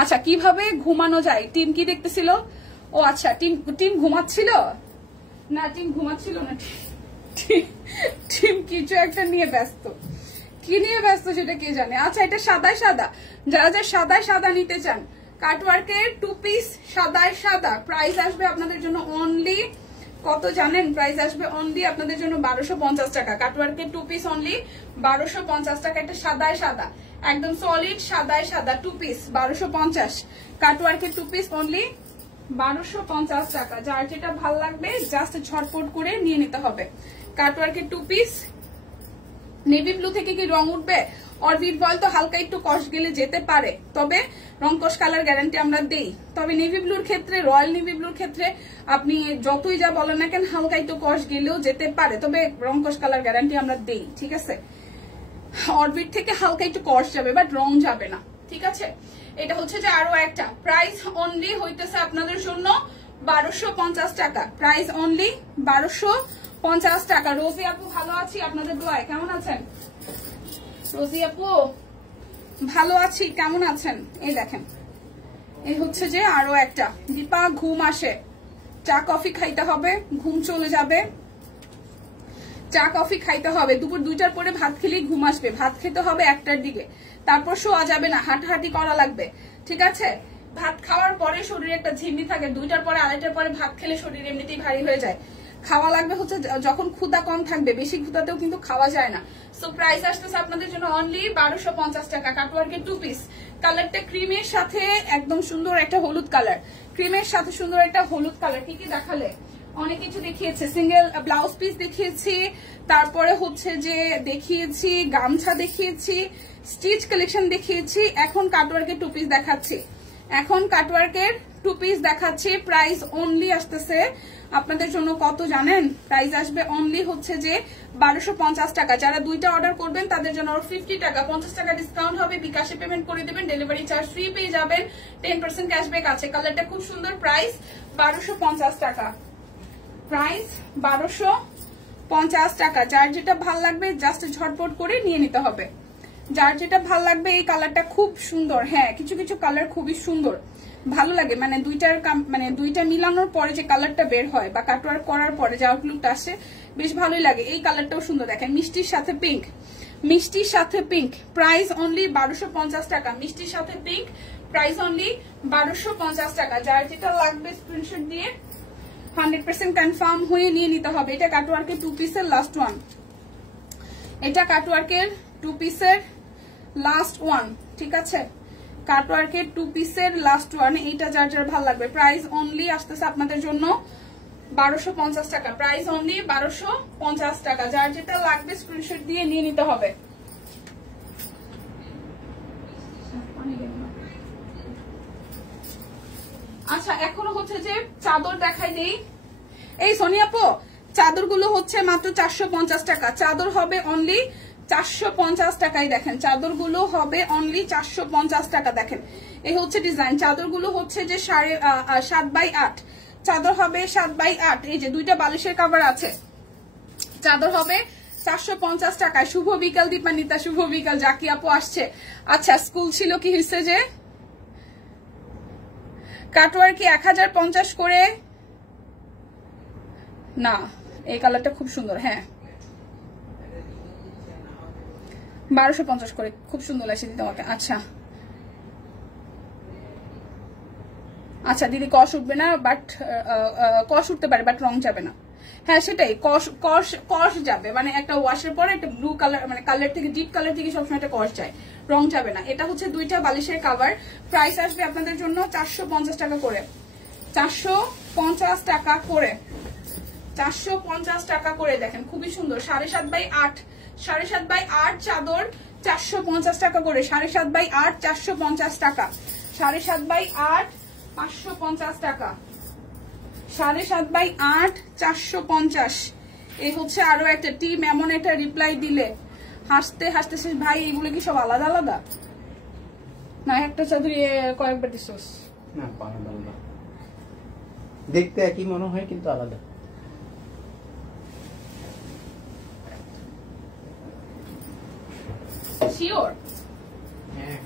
আচ্ছা কিভাবে ঘুমানো যায়? টিম কি দেখতেছিল? ও আচ্ছা টিম ঘুমাচ্ছিল না, টিম ঘুমাচ্ছিল না, টিম কিছু একটা নিয়ে ব্যস্ত, কি নিয়ে ব্যস্ত সেটা কে জানে। আচ্ছা এটা সাদায় সাদা, যারা যা সাদায় সাদা নিতে চান, কাটওয়ার্কের 2 পিস সাদায় সাদা, প্রাইস আসবে আপনাদের জন্য অনলি কত জানেন? প্রাইস আসবে অনলি আপনাদের জন্য 1250 টাকা। কাটওয়ার্কের 2 পিস অনলি 1250 টাকা। এটা সাদায় সাদা, একদম সলিড সাদায় সাদা 2 পিস 1250, কাটওয়ার্কের 2 পিস অনলি 1250 টাকা। যার যেটা ভাল লাগবে জাস্ট ঝটপট করে নিয়ে নিতে হবে। কাটওয়ার্কের 2 পিস। নেভি ব্লু থেকে কি রং উঠবে? অরবিট বল তো হালকা একটু কষ গেলে যেতে পারে, তবে রং কষ কালার গ্যারান্টি আমরা দেই। তবে নেভি ব্লুর ক্ষেত্রে, রয়্যাল নেভি ব্লুর ক্ষেত্রে আপনি যতই যা বলেন না কেন হালকা একটু কষ গেলেও যেতে পারে, তবে রং কষ কালার গ্যারান্টি আমরা দেই, ঠিক আছে? অরবিট থেকে হালকা একটু কষ যাবে বাট রং যাবে না, ঠিক আছে? এটা হচ্ছে যে আরো একটা, প্রাইস অনলি হইতেছে আপনাদের জন্য 1250 টাকা, প্রাইস অনলি 1250 টাকা। রোজি আপু ভালো আছি আপনাদের দোয়ায়, কেমন আছেন? রোজি আপু ভালো আছি, কেমন আছেন? এই দেখেন এই হচ্ছে যে আরো একটা। দীপা ঘুম আসে, চা কফি খাইতে হবে, ঘুম চলে যাবে। চা কফি খাইতে হবে, দুপুর 2টার পরে ভাত খেলেই ঘুম আসবে। ভাত খেতে হবে 1টার দিকে, তারপর শোয়া যাবে না, হাঁটাহাঁটি করা লাগবে, ঠিক আছে? ভাত খাওয়ার পরে শরীরে একটা ঝিমনি থাকে, 2টার পরে 2:30টার পরে ভাত খেলে শরীর এমনিতেই ভারী হয়ে যায়। খাওয়া লাগবে হচ্ছে যখন ক্ষুধা কম থাকবে, বেশি ক্ষুধাতেও কিন্তু খাওয়া যায় না। সো প্রাইস আসতেছে আপনাদের জন্য অনলি 1250 টাকা। কাটওয়ার্কের 2 পিস, কালারটা ক্রিমের সাথে একদম সুন্দর একটা হলুদ কালার, ক্রিমের সাথে সুন্দর একটা হলুদ কালার। কি কি দেখালে? অনেক কিছু দেখিয়েছে, সিঙ্গেল ব্লাউজ পিস দেখিয়েছি, তারপরে হচ্ছে যে দেখিয়েছি গামছা দেখিয়েছি, স্টিচ কালেকশন দেখিয়েছি, এখন কাটওয়ার্কের 2 পিস দেখাচ্ছি, এখন কাটওয়ার্কের 2 পিস দেখাচ্ছি। প্রাইস অনলি আসতেছে আপনাদের জন্য কত জানেন? প্রাইস আসবে অনলি হচ্ছে যে 1250 টাকা। যারা 2টা অর্ডার করবেন তাদের জন্য 50 টাকা 50 টাকা ডিসকাউন্ট হবে, বিকাশে পেমেন্ট করে দেবেন, ডেলিভারি চার্জ ফ্রি পেয়ে যাবেন, 10% ক্যাশব্যাক আছে। কালারটা খুব সুন্দর, প্রাইস 1250 টাকা, প্রাইস 1250 টাকা। যার যেটা ভাল লাগবে জাস্ট ঝটপট করে নিয়ে নিতে হবে। যার যেটা ভাল লাগবে, এই কালারটা খুব সুন্দর, হ্যাঁ কিছু কিছু কালার খুবই সুন্দর, ভালো লাগে, মানে দুইটা মিলানোর পরে যে কালারটা বের হয় বা কাটওয়ার্ক করার পরে যে আউটলুকটা আসে বেশ ভালোই লাগে। এই কালারটাও সুন্দর, দেখেন মিষ্টির সাথে পিঙ্ক, মিষ্টির সাথে পিঙ্ক, প্রাইস অনলি 1250 টাকা। মিষ্টির সাথে পিঙ্ক, প্রাইস অনলি 1250 টাকা। যার যেটা লাগবে স্ক্রিনশট দিয়ে 100% কনফার্ম হয়ে নিয়ে নিতে হবে। এটা কাটওয়ার্কের 2 পিসের লাস্ট ওয়ান, এটা কাটওয়ার্কের 2 পিসের লাস্ট ওয়ান, ঠিক আছে? কাটওয়ার্কের 2 পিসের লাস্ট ওয়ান, এইটা যার যার ভালো লাগবে। প্রাইস অনলি আসতেছে আপনাদের জন্য 1250 টাকা, প্রাইস অনলি 1250 টাকা। যার যেটা লাগবে স্ক্রিনশট দিয়ে নিয়ে নিতে হবে। আচ্ছা এখনো হচ্ছে যে চাদর দেখাই দেই। এই সোনিয়াপো চাদরগুলো হচ্ছে মাত্র 450 টাকা, চাদর হবে অনলি 450 টাকায়। দেখেন চাদরগুলো হবে অনলি 450 টাকা। দেখেন এই হচ্ছে ডিজাইন, চাদরগুলো হচ্ছে যে 7x8, চাদর হবে 7x8। এই যে দুইটা বালিশের কভার আছে, চাদর হবে 450 টাকায়। শুভ বিকাল দীপান্বিতা, শুভ বিকাল। জাকি আপু আসছে। আচ্ছা স্কুল ছিল কি হয়েছে যে কাটওয়ার কি 1050 করে না? এই কালারটা খুব সুন্দর। হ্যাঁ 1250 করে, খুব সুন্দর লাগছে দিদি তোমাকে। আচ্ছা আচ্ছা দিদি কস উঠবে না, বাট কস উঠতে পারে বাট রং যাবে না। হ্যাঁ সেটাই, কস কস কস যাবে, মানে একটা ওয়াশের পরে একটা ব্লু কালার, মানে কালার থেকে ডিপ কালার থেকে সবসময় একটা কস যায়, রং যাবে না। এটা হচ্ছে দুইটা বালিশের কাভার। প্রাইস আসবে আপনাদের জন্য 450 টাকা করে, 450 টাকা করে, 450 টাকা করে। দেখেন খুবই সুন্দর, 7.5x8, 7.5x8 চাদর 450 টাকা করে, 7.5x8 450 টাকা, 7.5x8 550 টাকা, 7.5x8 450। এই হচ্ছে আরো একটা টিম এমন একটা রিপ্লাই দিলে হাসতে হাসতে শেষ। ভাই এগুলো কি সব আলাদা আলাদা না? একটা চাদর কয়েকবার দিছস না? আলাদা, দেখতে একই মনে হয় কিন্তু আলাদা। শিওর? হ্যাঁ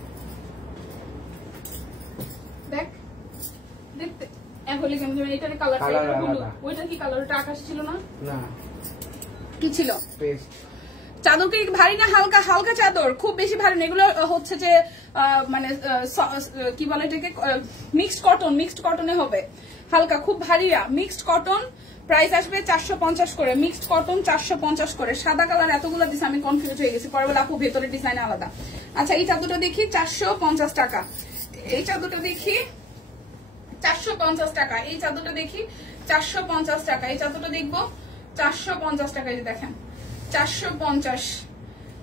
দেখ দেখতে এখন কেমন, এটার কালারটা হলুদ, ওইটা কি কালার? ওটা আকাশ ছিল না? না কি ছিল? পেস্ট। চাদর কি ভারী না হালকা? হালকা চাদর, খুব বেশি ভারী না। এগুলো হচ্ছে যে মানে কি বলে এটাকে, মিক্সড কটন, মিক্সড কটনে হবে, হালকা, খুব ভারী না, মিক্সড কটন। প্রাইস আসবে 450 করে, মিক্সড কটন 450 করে। সাদা কালার এতগুলো দিছে আমি কনফিউজ হয়ে গেছি, পরে বলে আপু ভেতরে ডিজাইন আলাদা। আচ্ছা এই চাদরটা দেখি 450 টাকা, এই চাদরটা দেখি 450 টাকা, এই চাদরটা দেখি 450 টাকা, এই চাদরটা দেখবো 450 টাকা। এই দেখেন 450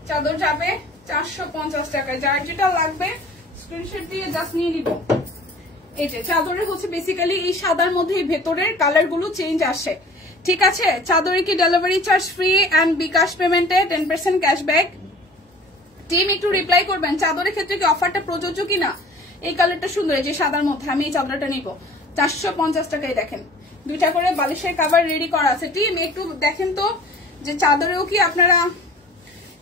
চাদর যাবে 450 টাকায়। যার যেটা লাগবে স্ক্রিনশট দিয়ে জাস্ট নিয়ে নিব। এই যে চাদরের হচ্ছে বেসিক্যালি এই সাদার মধ্যে ভেতরের কালার গুলো চেঞ্জ আসে, ঠিক আছে? চাদরে কি ডেলিভারি চার্জ ফ্রি এন্ড বিকাশ পেমেন্টে 10% ক্যাশব্যাক। টিম একটু রিপ্লাই করবেন, চাদরের ক্ষেত্রে কি অফারটা প্রযোজ্য কিনা? এই কালারটা সুন্দর, এই যে সাদার মধ্যে আমি এই চাদরটা নিব 450 টাকায়। দেখেন দুইটা করে বালিশের কভার রেডি করা আছে। টিম একটু দেখেন তো যে চাদরেও কি আপনারা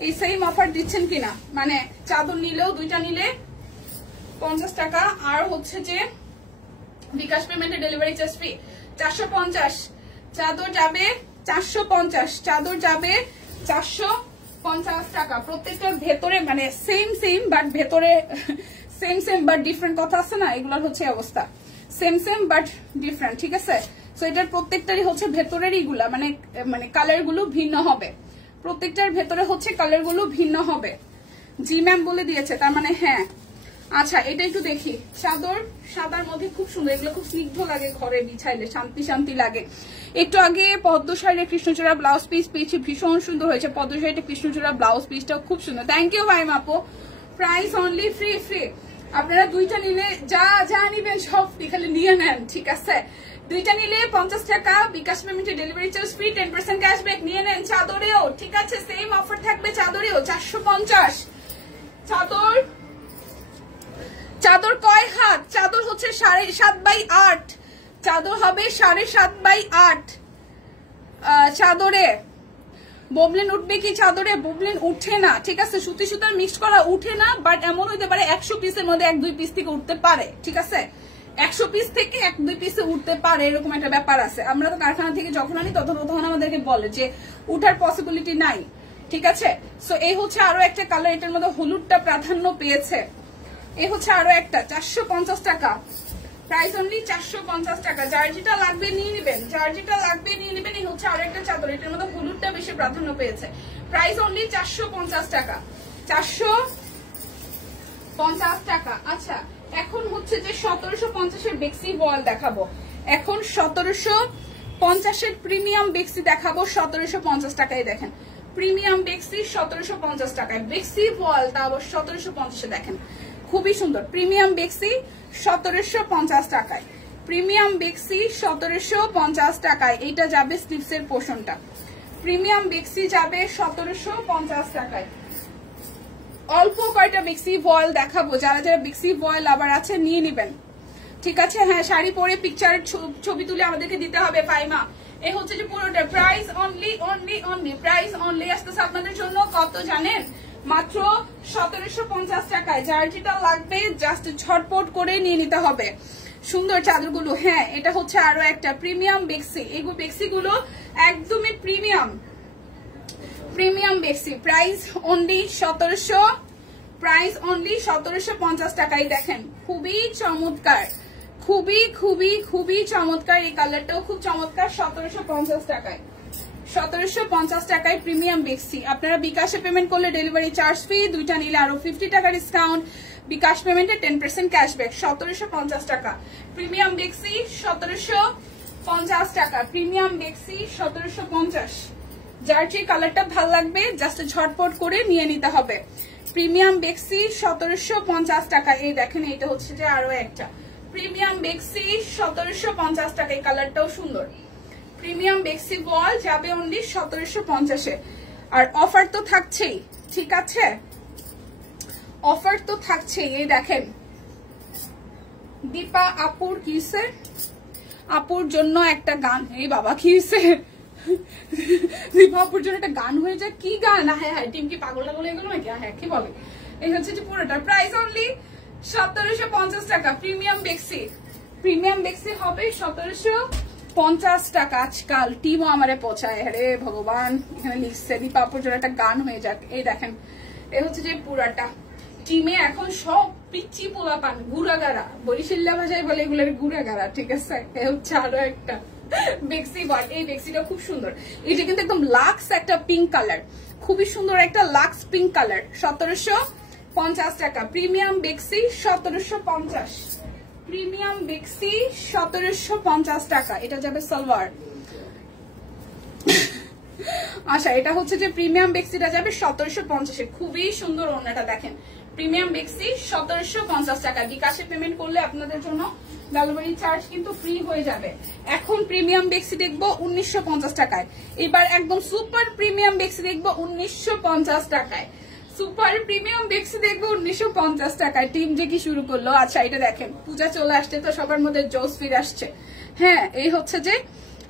এই সেম অফার দিচ্ছেন কিনা, মানে চাদর নিলেও দুইটা নিলে 50 টাকা, আর হচ্ছে যে বিকাশ পেমেন্টে ডেলিভারি চার্জ ফ্রি। 450 চাদর যাবে 450, চাদর যাবে 450 টাকা। প্রত্যেকটার ভেতরে মানে সেম সেম বাট ভেতরে সেম সেম বাট ডিফারেন্ট কথা আছে না, এগুলোর হচ্ছে অবস্থা, সেম সেম বাট ডিফারেন্ট, ঠিক আছে? সো এটার প্রত্যেকটারই হচ্ছে ভেতরের ইগুলা মানে মানে কালার গুলো ভিন্ন হবে, প্রত্যেকটার ভেতরে হচ্ছে কালার গুলো ভিন্ন হবে। জি ম্যাম বলে দিয়েছে, তার মানে হ্যাঁ। আচ্ছা এটা একটু দেখি, চাদর সাদার মধ্যে খুব সুন্দর, এগুলো খুব স্নিগ্ধ লাগে, ঘরে বিছাইলে শান্তি শান্তি লাগে। একটু আগে পদ্ম শাড়ির কৃষ্ণচূড়া ব্লাউজ পিস পেয়েছি, ভীষণ সুন্দর হয়েছে। পদ্ম শাড়িটা কৃষ্ণচূড়া ব্লাউজ পিসটাও খুব সুন্দর। থ্যাংক ইউ ভাই মাপো। Price only free free. আপনারা দুইটা নিলে যা যা নিবেন সব খালি নিয়ে নেন, ঠিক আছে? দুইটা নিলে 50 টাকা, বিকাশ পেমেন্টে ডেলিভারি চার্জ ফ্রি, 10% ক্যাশব্যাক নিয়ে নেন। চাদরেও ঠিক আছে, সেম অফার থাকবে চাদরেও 450। চাদর চাদর কয় হাত? চাদর হচ্ছে 7.5x8, চাদর হবে 7.5x8। চাদরে ববলিন উঠবে কি? চাদরে ববলিন উঠে না, ঠিক আছে? সুতি সুতার মিক্স করা উঠে না, বাট এমন হইতে পারে 100 পিসের মধ্যে 1-2 পিস থেকে উঠতে পারে, ঠিক আছে? 100 পিস থেকে 1-2 পিসে উঠতে পারে, এরকম একটা ব্যাপার আছে। আমরা তো কারখানা থেকে যখন আনি তখন আমাদেরকে বলে যে উঠার পসিবিলিটি নাই, ঠিক আছে? সো এই হচ্ছে আরো একটা কালার, এটার মধ্যে হলুদটা প্রাধান্য পেয়েছে। এই হচ্ছে আরো একটা 450 টাকা, প্রাইস অনলি 450 টাকা। যার যেটা লাগবে নিয়ে নেবেন, যার যেটা লাগবে নিয়ে নেবেন। এই হচ্ছে আরো একটা চাদর, এটার মধ্যে হলুদটা বেশি প্রাধান্য পেয়েছে। প্রাইস অনলি 450 টাকা, 450 টাকা। আচ্ছা এখন হচ্ছে যে 1750-এর বেক্সি ভয়েল দেখাবো। এখন 1750-এর প্রিমিয়াম বেক্সি দেখাবো 1750 টাকায়। দেখেন প্রিমিয়াম বেক্সি 1750 টাকায়, বেক্সি ভয়েল তা আবার 1750-এ। দেখেন খুবই সুন্দর প্রিমিয়াম বেক্সি 1750 টাকায়, প্রিমিয়াম বেক্সি 1750 টাকায়। এইটা যাবে স্লিভসের পোর্শনটা, প্রিমিয়াম বেক্সি যাবে 1750 টাকায়। অল্প কয়টা বেক্সি ভয়েল দেখাবো, যারা যারা বেক্সি ভয়েল আবার আছে নিয়ে নিবেন। ঠিক আছে। হ্যাঁ, শাড়ি পরে পিকচার ছবি তুলে আমাদেরকে দিতে হবে ফাইমা। এই হচ্ছে যে পুরোটা price only only only price only আসতেছে আপনাদের জন্য কত জানেন? মাত্র 1750 টাকায়। যার যেটা লাগবে জাস্ট ঝটপট করে নিয়ে নিতে হবে। সুন্দর চাদরগুলো। হ্যাঁ, এটা হচ্ছে আরো একটা প্রিমিয়াম বেক্সি। এগুলো বেক্সিগুলো একদমই প্রিমিয়াম প্রিমিয়াম বেক্সি। প্রাইস অনলি 1700, প্রাইস অনলি 1750 টাকায়। দেখেন খুবই চমৎকার, খুবই খুবই খুবই চমৎকার। এই কালারটাও খুব চমৎকার। 1750 টাকায়, 1750 টাকায় প্রিমিয়াম বেক্সি। আপনারা বিকাশে পেমেন্ট করলে ডেলিভারি চার্জ ফ্রি, দুইটা নিলে আরো 50 টাকা ডিসকাউন্ট, বিকাশ পেমেন্টে 10% ক্যাশব্যাক। 1750 টাকা প্রিমিয়াম বেক্সি, 1750 টাকা প্রিমিয়াম বেক্সি, 1750। যার যে কালারটা ভাল লাগবে জাস্ট ঝটপট করে নিয়ে নিতে হবে। প্রিমিয়াম বেক্সি 1750 টাকা। এই দেখেন এটা হচ্ছে যে আরো একটা প্রিমিয়াম বেক্সি 1750 টাকা। এই কালারটাও সুন্দর। প্রিমিয়াম বেক্সি বল যাবে অনলি 1750-এ। আর অফার তো থাকছেই, ঠিক আছে, অফার তো থাকছেই। এই দেখেন দীপা আপুর কিসে, আপুর জন্য একটা গান। এই বাবা কিসে দীপা আপুর জন্য একটা গান হয়ে যায়। কি গান? হ্যাঁ হ্যাঁ, টিম কি পাগল টাগল এগুলো নাকি? হ্যাঁ, কি বলে? এই হচ্ছে যে পুরোটা প্রাইস অনলি 1750 টাকা প্রিমিয়াম বেক্সি। প্রিমিয়াম বেক্সি হবে 1750 টাকা। আজকাল টিমও আমারে পৌঁছায়। আরে ভগবান, এখানে লিখছে দীপা আপুর জন্য একটা গান হয়ে যাক। এই দেখেন এই হচ্ছে যে পুরাটা। টিমে এখন সব পিচ্ছি পোলা পান, গুড়াগাড়া, বরিশাল্লা ভাষায় বলে এগুলোর গুড়াগাড়া, ঠিক আছে। এ হচ্ছে আরো একটা বেক্সি বল। এই বেক্সিটা খুব সুন্দর। এটা কিন্তু একদম লাক্স একটা পিঙ্ক কালার, খুবই সুন্দর একটা লাক্স পিঙ্ক কালার। 1750 টাকা প্রিমিয়াম বেক্সি, 1750 প্রিমিয়াম বেক্সি, 1750 টাকা। এটা যাবে সালোয়ার। আচ্ছা, এটা হচ্ছে যে প্রিমিয়াম বেক্সিটা যাবে 1750-এ। খুবই সুন্দর ওড়নাটা দেখেন। প্রিমিয়াম বেক্সি 1750 টাকা। বিকাশে পেমেন্ট করলে আপনাদের জন্য ডেলিভারি চার্জ কিন্তু ফ্রি হয়ে যাবে। এখন প্রিমিয়াম বেক্সি দেখবো 1950 টাকায়। এবার একদম সুপার প্রিমিয়াম বেক্সি দেখবো 1950 টাকায়। সুপার প্রিমিয়াম বেক্সি দেখবো 1950 টাকায়। টিম যে কি শুরু করলো। আচ্ছা, এটা দেখেন পূজা চলে আসছে তো সবার মধ্যে জোস ফিরে আসছে। হ্যাঁ, এই হচ্ছে যে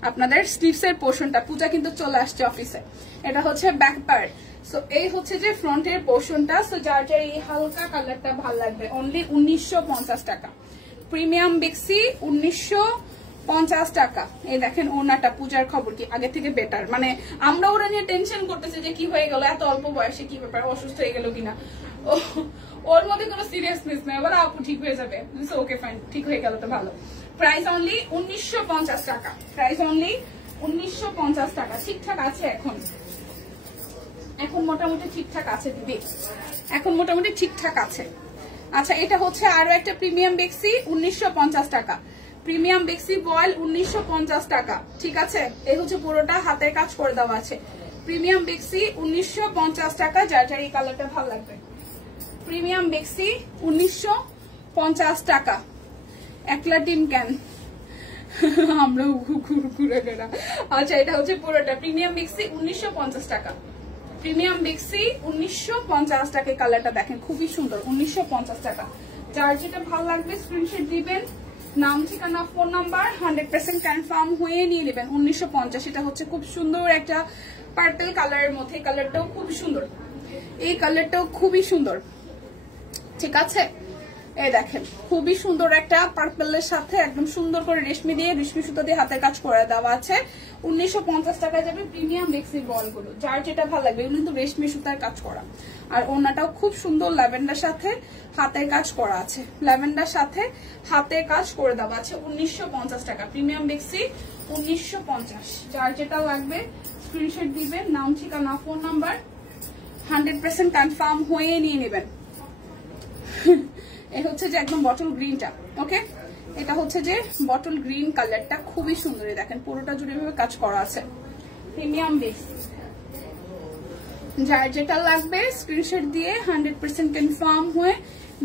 আপনাদের স্লিভস এর পোর্শনটা। পূজা কিন্তু চলে আসছে অফিসে। এটা হচ্ছে ব্যাক পার্ট। সো এই হচ্ছে যে ফ্রন্টের পোর্শনটা। সো যার যার এই হালকা কালারটা ভালো লাগবে অনলি 1950 টাকা প্রিমিয়াম বেক্সি, 1950 টাকা। এই দেখেন ওনাটা। পূজার খবর কি আগে থেকে বেটার? মানে আমরা ওরা নিয়ে টেনশন করতেছি যে কি হয়ে গেল, এত অল্প বয়সে কি ব্যাপার, অসুস্থ হয়ে গেল কিনা। ওর মধ্যে কোনো সিরিয়াসনেস নেই। বলে আপু ঠিক হয়ে যাবে। ওকে ফাইন, ঠিক হয়ে গেল তো ভালো। প্রাইস অনলি 1950 টাকা। প্রাইস অনলি 1950 টাকা। ঠিকঠাক আছে এখন, এখন মোটামুটি ঠিকঠাক আছে দিদি, এখন মোটামুটি ঠিকঠাক আছে। আচ্ছা, এটা হচ্ছে আরো একটা প্রিমিয়াম বেক্সি 1950 টাকা। প্রিমিয়াম বেক্সি বয়েল 1950 টাকা, ঠিক আছে। এই হচ্ছে পুরোটা হাতের কাজ করে দেওয়া আছে। প্রিমিয়াম বেক্সি 1950 টাকা। যার যার এই কালারটা ভালো লাগবে। প্রিমিয়াম বেক্সি 1950 টাকা। একলা টিম কেন আমরা ঘুরে গেলাম। আচ্ছা, এটা হচ্ছে পুরোটা প্রিমিয়াম বেক্সি 1950 টাকা। প্রিমিয়াম বেক্সি 1950 টাকা। কালারটা দেখেন খুবই সুন্দর, 1950 টাকা। যার যেটা ভালো লাগবে স্ক্রিনশট দিবেন, নাম ঠিকানা ফোন নাম্বার 100% কনফার্ম হয়ে নিয়ে নেবেন। 1950। এটা হচ্ছে খুব সুন্দর একটা পার্পল কালারের মধ্যে। কালারটাও খুব সুন্দর, এই কালারটাও খুবই সুন্দর, ঠিক আছে। এই দেখেন খুবই সুন্দর একটা পার্পলের সাথে একদম সুন্দর করে রেশমি দিয়ে, রেশমি সুতো দিয়ে হাতের কাজ করে দেওয়া আছে। 1950 টাকায় যাবে প্রিমিয়াম বেক্সির বলগুলো। যার যেটা ভালো লাগবে। এগুলো কিন্তু রেশমি সুতার কাজ করা। আর ওনাটাও খুব সুন্দর ল্যাভেন্ডার সাথে হাতের কাজ করা আছে। ল্যাভেন্ডার সাথে হাতের কাজ করে দেওয়া আছে। 1950 টাকা প্রিমিয়াম বেক্সি, 1950। যার যেটা লাগবে স্ক্রিনশট দিবেন, নাম ঠিকানা ফোন নাম্বার 100% কনফার্ম হয়ে নিয়ে নেবেন। এই হচ্ছে যে একদম বটল গ্রিনটা। ওকে, এটা হচ্ছে যে বটল গ্রিন কালারটা খুবই সুন্দর। দেখেন পুরোটা জুড়ে ভাবে কাজ করা আছে। প্রিমিয়াম বেক্স। যার যেটা লাগবে স্ক্রিনশট দিয়ে 100% কনফার্ম হয়ে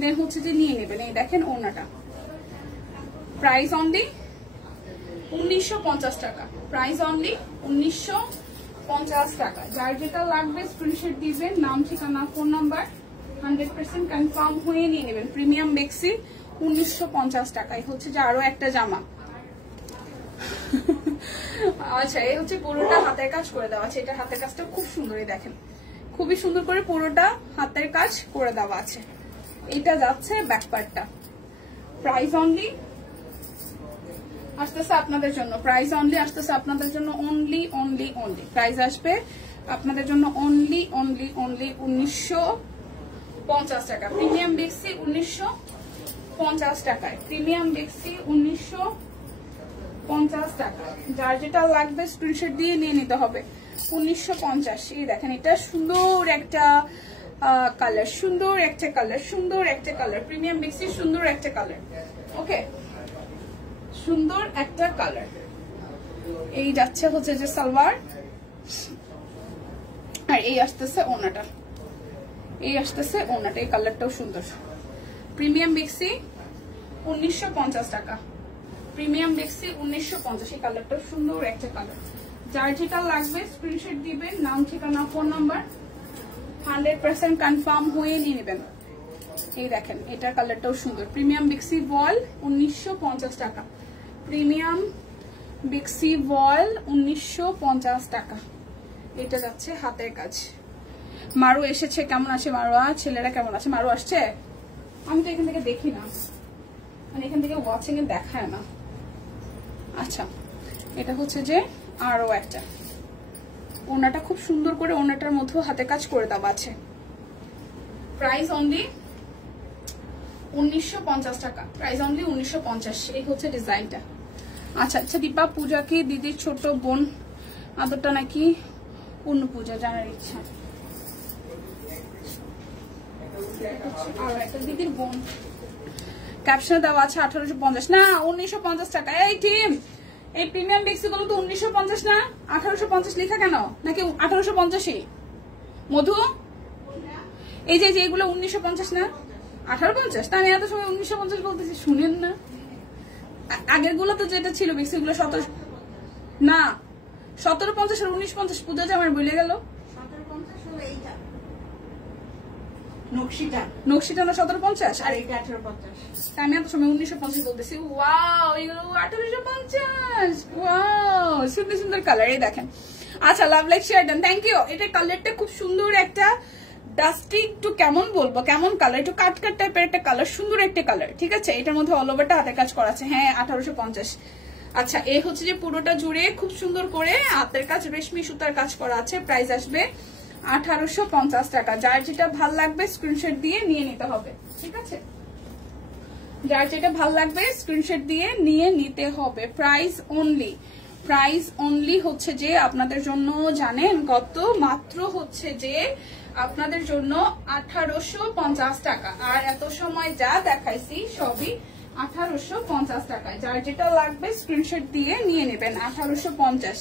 দেন হচ্ছে যে নিয়ে নেবেন। এই দেখেন ওনাটা। প্রাইস অনলি 1950 টাকা। প্রাইস অনলি 1950 টাকা। যার যেটা লাগবে স্ক্রিনশট দিবেন, নাম ঠিকানা ফোন নাম্বার 100% কনফার্ম হয়ে নিয়ে নেবেন। প্রিমিয়াম বেক্সি 1950 টাকায় হচ্ছে যে আরো একটা জামা। আচ্ছা, এই হচ্ছে পুরোটা হাতের কাজ করে দেওয়া আছে। এটা হাতের কাজটা খুব সুন্দরই দেখেন, খুবই সুন্দর করে পুরোটা হাতের কাজ করে দেওয়া আছে। এটা যাচ্ছে ব্যাক পার্টটা। প্রাইস অনলি আসতেছে আপনাদের জন্য, প্রাইস অনলি আসতেছে আপনাদের জন্য অনলি প্রাইস আসবে আপনাদের জন্য অনলি 1950 টাকা। প্রিমিয়াম বেক্সি 1950 টাকায়, প্রিমিয়াম বেক্সি 1950 টাকা। যার যেটা লাগবে স্ক্রিনশট দিয়ে নিয়ে নিতে হবে। 1950। এই দেখেন, এটা সুন্দর একটা কালার, সুন্দর একটা কালার, প্রিমিয়াম বেক্সি সুন্দর একটা কালার। ওকে, সুন্দর একটা কালার। এই যাচ্ছে হচ্ছে যে সালোয়ার, আর এই আসতেছে ওনাটা, এই কালারটাও সুন্দর। প্রিমিয়াম বেক্সি 1950 টাকা, প্রিমিয়াম বেক্সি 1950। এই কালারটাও সুন্দর একটা কালার। যার যেটা লাগবে স্ক্রিনশট দিবেন, নাম, ঠিকানা, ফোন নাম্বার 100% কনফার্ম হয়ে নিয়ে নেবেন। এই দেখেন, এটার কালারটাও সুন্দর। প্রিমিয়াম বেক্সি ওয়াল 1950 টাকা, প্রিমিয়াম বেক্সি ওয়াল 1950 টাকা। এটা যাচ্ছে হাতের কাজ। মারু এসেছে, কেমন আছে মারুয়া? ছেলেরা কেমন আছে? মারু আসছে? আমি তো এখান থেকে দেখি না, মানে এখান থেকে ওয়াচিং এ দেখায় না। আচ্ছা, এটা হচ্ছে যে আরো একটা ওনাটা, খুব সুন্দর করে ওনাটার মধ্যে হাতে কাজ করে দেওয়া আছে। প্রাইস অনলি 1950 টাকা, প্রাইস অনলি 1950। এই হচ্ছে ডিজাইনটা। আচ্ছা দীপা, পূজা কি দিদির ছোট বোন? আদরটা নাকি অন্য পূজা, জানার ইচ্ছা। আর একটা দিদির বোন, ক্যাপশনে দেওয়া আছে 1850 না 1950 টাকা। এই টিম, এই প্রিমিয়াম বেক্সি গুলো তো 1950 না, 1850 লেখা কেন? নাকি 1850? মধু, এই যে এগুলো 1950 না 1850? তা আমি এত সময় 1950 বলতেছি, শুনেন না? আগের গুলো তো যেটা ছিল বেক্সি গুলো 17 না 1750 আর 1950। পূজা যে আমার বলে গেল, নকশিটা না 1750 আর এইটা 1850। আমি এত সময় 1950 বলতেছি। ওয়াও, এগুলো 1850। ওয়াও, সুন্দর সুন্দর কালার। এই দেখেন। আচ্ছা, love like share done, thank you. এটা কালারটা খুব সুন্দর, একটা ডাস্টি, একটু কেমন বলবো, কেমন কালার, একটু কাট টাইপের একটা কালার, সুন্দর একটা কালার। ঠিক আছে, এটার মধ্যে অল ওভারটা হাতের কাজ করা আছে। হ্যাঁ, 1850। আচ্ছা, এই হচ্ছে যে পুরোটা জুড়ে খুব সুন্দর করে হাতের কাজ, রেশমি সুতার কাজ করা আছে। প্রাইস আসবে 1850 টাকা। যার যেটা ভাল লাগবে স্ক্রিনশট দিয়ে নিয়ে নিতে হবে। ঠিক আছে, যার যেটা ভাল লাগবে স্ক্রিনশট দিয়ে নিয়ে নিতে হবে। প্রাইস অনলি হচ্ছে যে আপনাদের জন্য, জানেন কত? মাত্র হচ্ছে যে আপনাদের জন্য 1850 টাকা। আর এত সময় যা দেখাইছি সবই 1850 টাকায়। যার যেটা লাগবে স্ক্রিনশট দিয়ে নিয়ে নেবেন। 1850।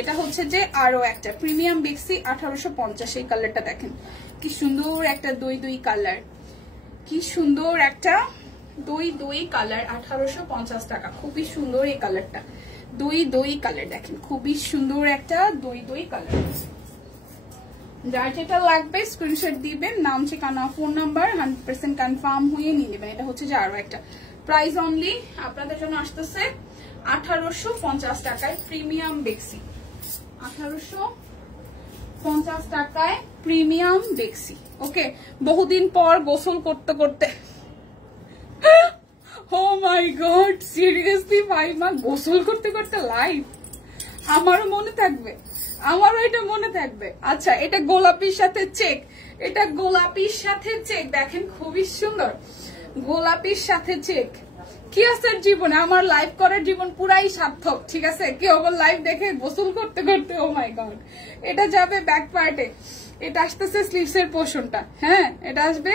এটা হচ্ছে যে আরো একটা প্রিমিয়াম বেক্সি 1850। এই কালারটা দেখেন, কি সুন্দর একটা দই কালার, কি সুন্দর একটা দই কালার। 1850 টাকা, খুবই সুন্দর এই কালারটা। দই কালার দেখেন, খুবই সুন্দর একটা দই কালার। যার যেটা লাগবে স্ক্রিনশট দিবেন, নাম, ঠিকানা, ফোন নাম্বার 100% কনফার্ম হয়ে নিয়ে নেবেন। এটা হচ্ছে যে আরো একটা। প্রাইস অনলি আপনাদের জন্য আসতেছে 1850 টাকায় প্রিমিয়াম বেক্সি। 1850 টাকায় প্রিমিয়াম বেক্সি। ওকে, বহুদিন পর গোসল করতে ও মাই গড, সিরিয়াসলি ভাই মা, গোসল করতে লাইভ। আমারও মনে থাকবে, আমারও এটা মনে থাকবে। আচ্ছা, এটা গোলাপির সাথে চেক, এটা গোলাপির সাথে চেক দেখেন, খুবই সুন্দর। গোলাপির সাথে চেক। কি আছে জীবনে, আমার লাইভ করার জীবন পুরাই সার্থক। ঠিক আছে, কি ওভার লাইভ দেখে গোসল করতে ও মাই গড। এটা যাবে ব্যাক পার্টে, এটা আসতেছে স্লিভস এর পোর্শনটা। হ্যাঁ, এটা আসবে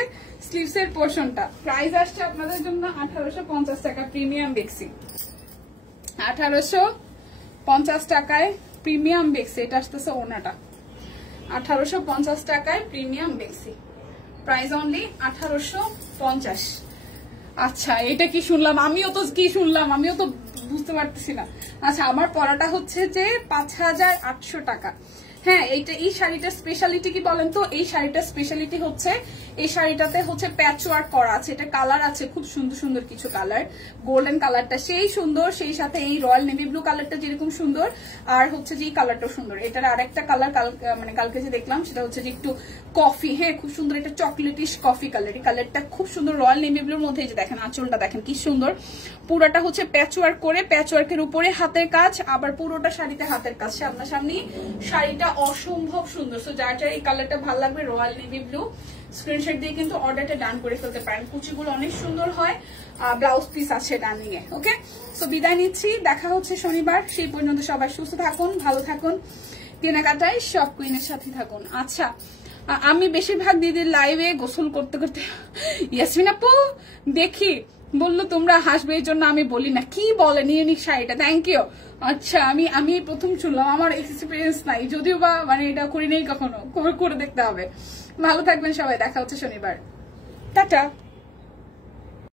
স্লিভস এর পোর্শনটা। প্রাইস আসছে আপনাদের জন্য 1850 টাকা প্রিমিয়াম বেক্সি। 1850 টাকায় প্রিমিয়াম বেক্সি। এটা আসতেছে ওনাটা 1850 টাকায় প্রিমিয়াম বেক্সি। Price only 1850। আচ্ছা, এটা কি শুনলাম? আমিও তো বুঝতে পারতেছি না। আচ্ছা, আমার পরাটা হচ্ছে যে 5800 টাকা। হ্যাঁ, এই শাড়িটার স্পেশালিটি কি বলেন তো? এই শাড়িটার স্পেশালিটি হচ্ছে এই শাড়িটাতে হচ্ছে প্যাচ ওয়ার্ক করা আছে, এটা কালার আছে খুব সুন্দর সুন্দর কিছু কালার। গোল্ডেন কালারটা সেই সুন্দর, সেই সাথে এই রয়্যাল নেভি ব্লু কালারটা যেরকম সুন্দর, আর হচ্ছে যে এই কালারটাও সুন্দর। এটার আরেকটা কালার মানে কালকে যে দেখলাম সেটা হচ্ছে যে একটু কফি, হ্যাঁ খুব সুন্দর, এটা চকলেটিশ কফি কালার। এই কালারটা খুব সুন্দর রয়্যাল নেভি ব্লুর মধ্যে। এই যে দেখেন আঁচলটা দেখেন কি সুন্দর, পুরোটা হচ্ছে প্যাচ ওয়ার্ক করে, প্যাচ ওয়ার্কের উপরে হাতের কাজ, আবার পুরোটা শাড়িতে হাতের কাজ, সামনাসামনি। শাড়িটা অসম্ভব সুন্দর। সো যার যার এই কালারটা ভালো লাগবে রয়্যাল নেভি ব্লু, স্ক্রিনশট দিয়ে কিন্তু অর্ডারটা ডান করে ফেলতে পারেন। কুচিগুলো অনেক সুন্দর হয়, ব্লাউজ পিস আছে ডানিং এ। ওকে, সো বিদায় নিচ্ছি, দেখা হচ্ছে শনিবার। সেই পর্যন্ত সবাই সুস্থ থাকুন, ভালো থাকুন, কেনাকাটায় শপ কুইনের সাথে থাকুন। আচ্ছা, আমি বেশিরভাগ দিদির লাইভে গোসল করতে করতে ইয়াসমিন আপু দেখি, বললো তোমরা হাসবে এই জন্য আমি বলি না। কি বলেন ইউনিক শাড়িটা, থ্যাংক ইউ। আচ্ছা, আমি প্রথম শুনলাম, আমার এক্সপিরিয়েন্স নাই, যদিও বা মানে এটা করি নেই কখনো, করে দেখতে হবে। ভালো থাকবেন সবাই, দেখা হচ্ছে শনিবার, টাটা।